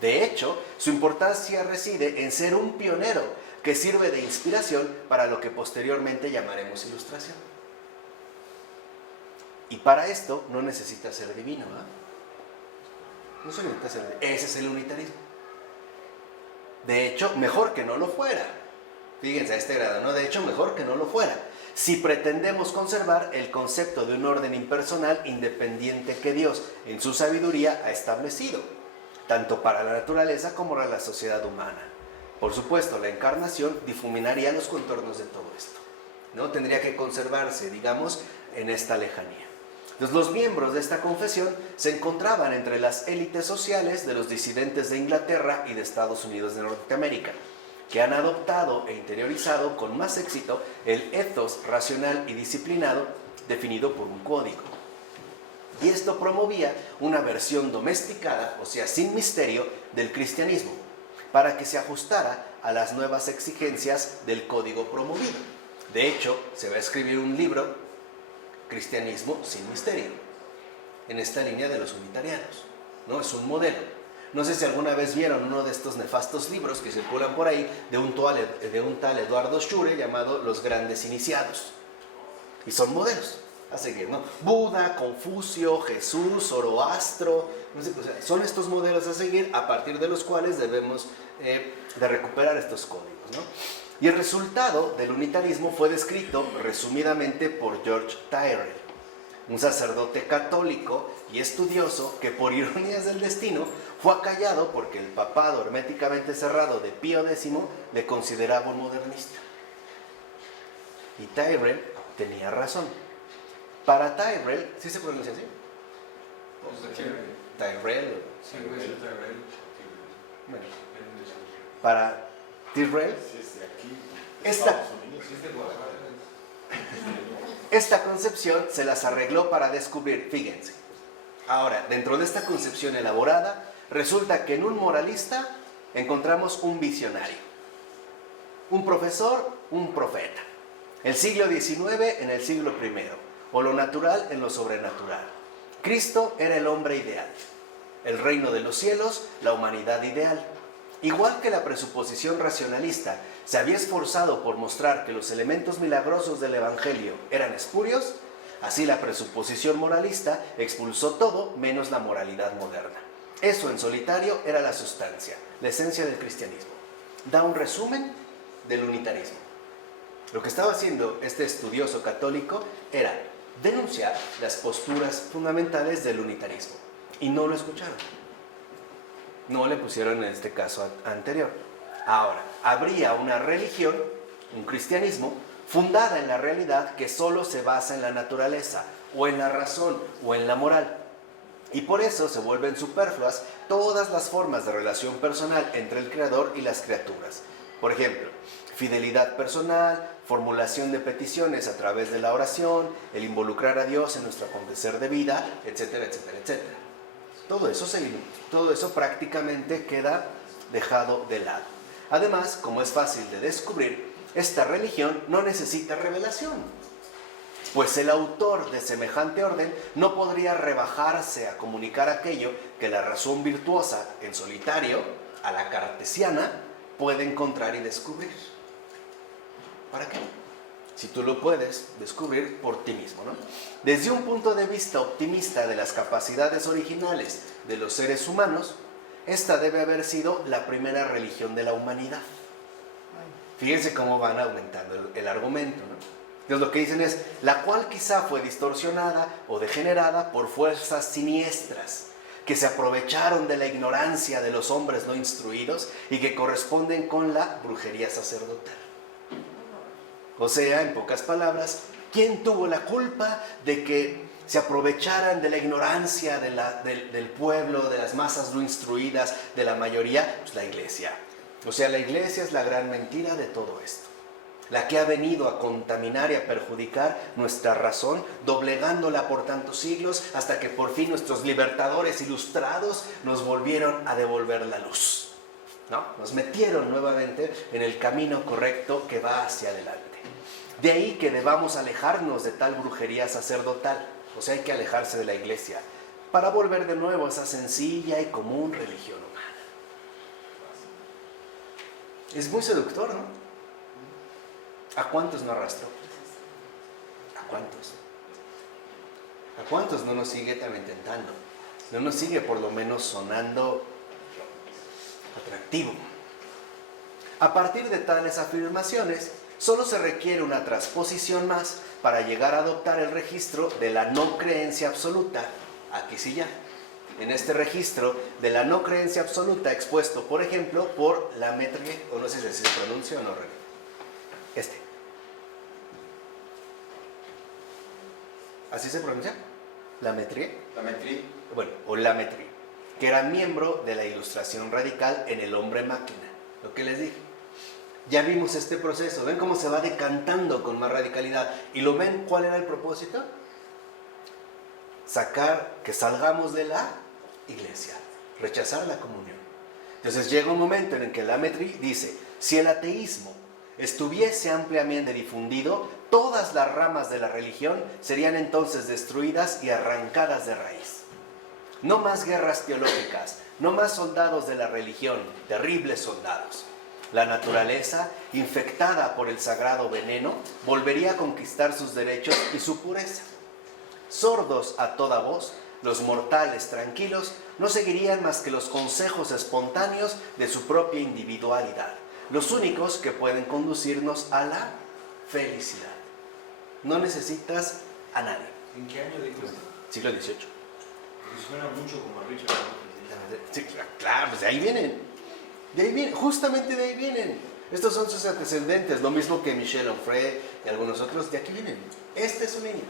De hecho, su importancia reside en ser un pionero que sirve de inspiración para lo que posteriormente llamaremos ilustración. Y para esto no necesita ser divino, ¿verdad? No se necesita ser divino. Ese es el unitarismo. De hecho, mejor que no lo fuera. Fíjense a este grado, ¿no? De hecho, mejor que no lo fuera. Si pretendemos conservar el concepto de un orden impersonal independiente que Dios, en su sabiduría, ha establecido, tanto para la naturaleza como para la sociedad humana. Por supuesto, la encarnación difuminaría los contornos de todo esto. ¿no? Tendría que conservarse, digamos, en esta lejanía. Entonces, los miembros de esta confesión se encontraban entre las élites sociales de los disidentes de Inglaterra y de Estados Unidos de Norteamérica, que han adoptado e interiorizado con más éxito el ethos racional y disciplinado definido por un código. Y esto promovía una versión domesticada, o sea, sin misterio, del cristianismo, para que se ajustara a las nuevas exigencias del código promovido. De hecho, se va a escribir un libro, Cristianismo sin misterio, en esta línea de los unitarianos, ¿no? Es un modelo. No sé si alguna vez vieron uno de estos nefastos libros que circulan por ahí de un tal Eduardo Schure llamado Los Grandes Iniciados. Y son modelos a seguir, ¿no? Buda, Confucio, Jesús, Zoroastro, no sé, o sea, son estos modelos a seguir a partir de los cuales debemos de recuperar estos códigos, ¿no? Y el resultado del unitarismo fue descrito resumidamente por George Tyrrell, un sacerdote católico y estudioso que por ironías del destino fue acallado porque el papado herméticamente cerrado de Pío X le consideraba un modernista. Y Tyrrell tenía razón. Para Tyrrell, ¿sí se pronuncia así? Tyrrell. Bueno, para Tyrrell, esta concepción se las arregló para descubrir, fíjense. Ahora, dentro de esta concepción elaborada, resulta que en un moralista encontramos un visionario, un profesor, un profeta. El siglo XIX en el siglo I, o lo natural en lo sobrenatural. Cristo era el hombre ideal, el reino de los cielos, la humanidad ideal. Igual que la presuposición racionalista se había esforzado por mostrar que los elementos milagrosos del Evangelio eran espurios, así la presuposición moralista expulsó todo menos la moralidad moderna. Eso en solitario era la sustancia, la esencia del cristianismo. Da un resumen del unitarismo. Lo que estaba haciendo este estudioso católico era denunciar las posturas fundamentales del unitarismo. Y no lo escucharon. No le pusieron en este caso anterior. Ahora, habría una religión, un cristianismo, fundada en la realidad que solo se basa en la naturaleza, o en la razón, o en la moral. Y por eso se vuelven superfluas todas las formas de relación personal entre el Creador y las criaturas. Por ejemplo, fidelidad personal, formulación de peticiones a través de la oración, el involucrar a Dios en nuestro acontecer de vida, etcétera, etcétera, etcétera. Todo eso prácticamente queda dejado de lado. Además, como es fácil de descubrir, esta religión no necesita revelación, pues el autor de semejante orden no podría rebajarse a comunicar aquello que la razón virtuosa en solitario, a la cartesiana, puede encontrar y descubrir. ¿Para qué? Si tú lo puedes descubrir por ti mismo, ¿no? Desde un punto de vista optimista de las capacidades originales de los seres humanos, esta debe haber sido la primera religión de la humanidad. Fíjense cómo van aumentando el argumento, ¿no? Entonces lo que dicen es, la cual quizá fue distorsionada o degenerada por fuerzas siniestras que se aprovecharon de la ignorancia de los hombres no instruidos y que corresponden con la brujería sacerdotal. O sea, en pocas palabras, ¿quién tuvo la culpa de que se aprovecharan de la ignorancia del pueblo, de las masas no instruidas, de la mayoría? Pues la iglesia. O sea, la iglesia es la gran mentira de todo esto. La que ha venido a contaminar y a perjudicar nuestra razón, doblegándola por tantos siglos, hasta que por fin nuestros libertadores ilustrados nos volvieron a devolver la luz, ¿no? Nos metieron nuevamente en el camino correcto que va hacia adelante. De ahí que debamos alejarnos de tal brujería sacerdotal, o sea, hay que alejarse de la iglesia, para volver de nuevo a esa sencilla y común religión humana. Es muy seductor, ¿no? ¿A cuántos no arrastró? ¿A cuántos? ¿A cuántos no nos sigue también tentando? No nos sigue por lo menos sonando atractivo. A partir de tales afirmaciones, solo se requiere una transposición más para llegar a adoptar el registro de la no creencia absoluta, aquí sí ya, en este registro de la no creencia absoluta expuesto, por ejemplo, por Lamaitre, o no sé si se pronuncia o no, ¿así se pronuncia? ¿Lametrier? Lametrier. Bueno, o Lametrier, que era miembro de la ilustración radical en el hombre máquina, lo que les dije. Ya vimos este proceso, ven cómo se va decantando con más radicalidad. ¿Y lo ven cuál era el propósito? Que salgamos de la iglesia, rechazar la comunión. Entonces llega un momento en el que Lametrier dice, si el ateísmo estuviese ampliamente difundido, todas las ramas de la religión serían entonces destruidas y arrancadas de raíz. No más guerras teológicas, no más soldados de la religión, terribles soldados. La naturaleza, infectada por el sagrado veneno, volvería a conquistar sus derechos y su pureza. Sordos a toda voz, los mortales tranquilos no seguirían más que los consejos espontáneos de su propia individualidad, los únicos que pueden conducirnos a la felicidad. No necesitas a nadie. ¿En qué año dijo esto? Siglo XVIII. Porque suena mucho como a Richard Dawkins. Sí, claro, pues de ahí vienen. De ahí vienen, justamente de ahí vienen. Estos son sus antecedentes, lo mismo que Michel Onfray y algunos otros, de aquí vienen. Este es su línea.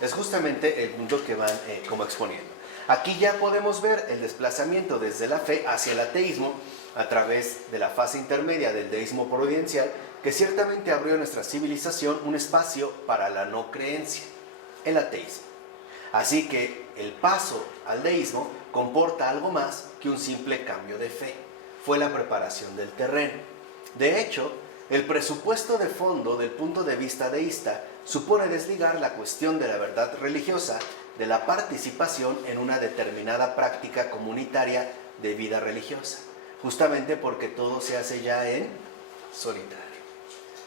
Es justamente el punto que van como exponiendo. Aquí ya podemos ver el desplazamiento desde la fe hacia el ateísmo a través de la fase intermedia del deísmo providencial, que ciertamente abrió a nuestra civilización un espacio para la no creencia, el ateísmo. Así que el paso al deísmo comporta algo más que un simple cambio de fe. Fue la preparación del terreno. De hecho, el presupuesto de fondo del punto de vista deísta supone desligar la cuestión de la verdad religiosa de la participación en una determinada práctica comunitaria de vida religiosa, justamente porque todo se hace ya en solitario.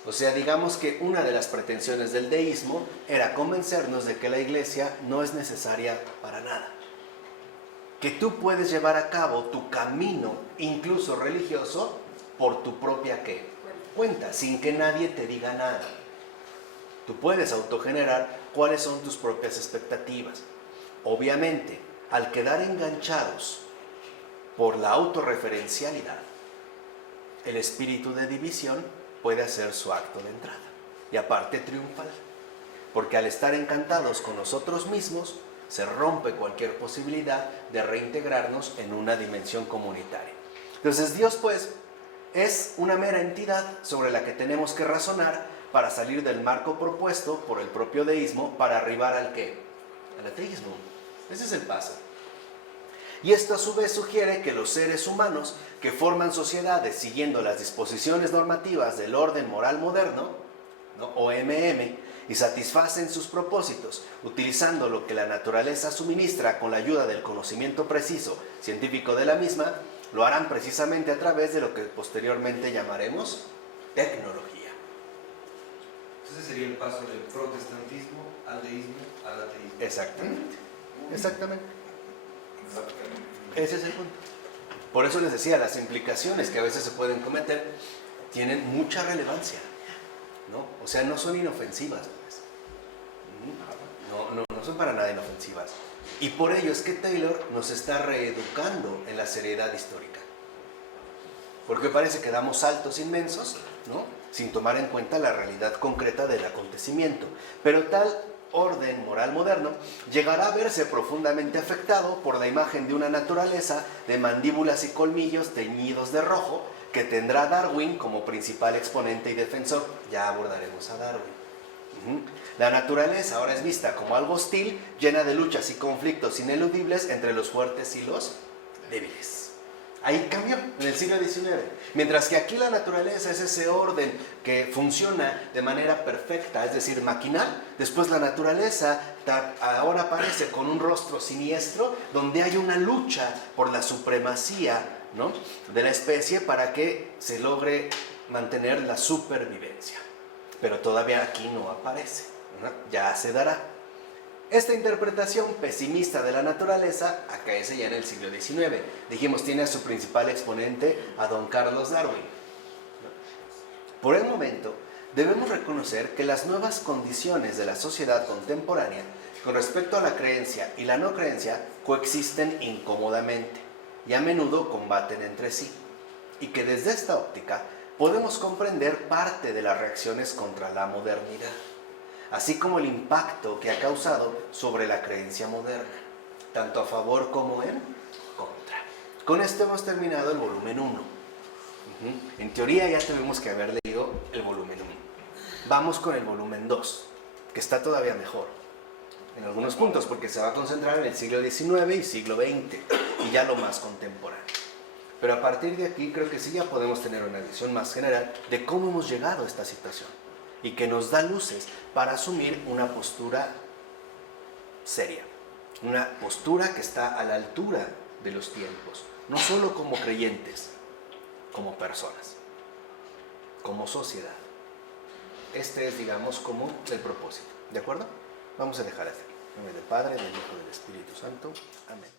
O sea, digamos que una de las pretensiones del deísmo era convencernos de que la iglesia no es necesaria para nada. Que tú puedes llevar a cabo tu camino, incluso religioso, por tu propia ¿qué? Cuenta, sin que nadie te diga nada. Tú puedes autogenerar cuáles son tus propias expectativas. Obviamente, al quedar enganchados por la autorreferencialidad, el espíritu de división puede hacer su acto de entrada. Y aparte triunfal, porque al estar encantados con nosotros mismos, se rompe cualquier posibilidad de reintegrarnos en una dimensión comunitaria. Entonces Dios, pues, es una mera entidad sobre la que tenemos que razonar para salir del marco propuesto por el propio deísmo para arribar al ¿qué? Al ateísmo. Ese es el paso. Y esto a su vez sugiere que los seres humanos que forman sociedades siguiendo las disposiciones normativas del orden moral moderno, ¿no? OMM, y satisfacen sus propósitos utilizando lo que la naturaleza suministra con la ayuda del conocimiento preciso científico de la misma, lo harán precisamente a través de lo que posteriormente llamaremos tecnología. Entonces sería el paso del protestantismo al deísmo al ateísmo. Exactamente. Exactamente. Ese es el punto. Por eso les decía, las implicaciones que a veces se pueden cometer tienen mucha relevancia, ¿no? O sea, no son inofensivas, pues. No son para nada inofensivas. Y por ello es que Taylor nos está reeducando en la seriedad histórica. Porque parece que damos saltos inmensos, ¿no? Sin tomar en cuenta la realidad concreta del acontecimiento. Pero tal orden moral moderno llegará a verse profundamente afectado por la imagen de una naturaleza de mandíbulas y colmillos teñidos de rojo que tendrá Darwin como principal exponente y defensor. Ya abordaremos a Darwin. La naturaleza ahora es vista como algo hostil, llena de luchas y conflictos ineludibles entre los fuertes y los débiles. Ahí cambió en el siglo XIX. Mientras que aquí la naturaleza es ese orden que funciona de manera perfecta, es decir, maquinal, después la naturaleza ahora aparece con un rostro siniestro donde hay una lucha por la supremacía, ¿no?, de la especie para que se logre mantener la supervivencia. Pero todavía aquí no aparece, ¿no? Ya se dará. Esta interpretación pesimista de la naturaleza acaece ya en el siglo XIX. Dijimos, tiene a su principal exponente a don Carlos Darwin. Por el momento, debemos reconocer que las nuevas condiciones de la sociedad contemporánea con respecto a la creencia y la no creencia coexisten incómodamente y a menudo combaten entre sí. Y que desde esta óptica podemos comprender parte de las reacciones contra la modernidad. así como el impacto que ha causado sobre la creencia moderna, tanto a favor como en contra. Con esto hemos terminado el volumen 1. En teoría ya tuvimos que haber leído el volumen 1. Vamos con el volumen 2, que está todavía mejor en algunos puntos, porque se va a concentrar en el siglo XIX y siglo XX, y ya lo más contemporáneo. Pero a partir de aquí creo que sí ya podemos tener una visión más general de cómo hemos llegado a esta situación, y que nos da luces para asumir una postura seria, una postura que está a la altura de los tiempos, no solo como creyentes, como personas, como sociedad. Este es, digamos, como el propósito. ¿De acuerdo? Vamos a dejar así. En nombre del Padre, del Hijo y del Espíritu Santo. Amén.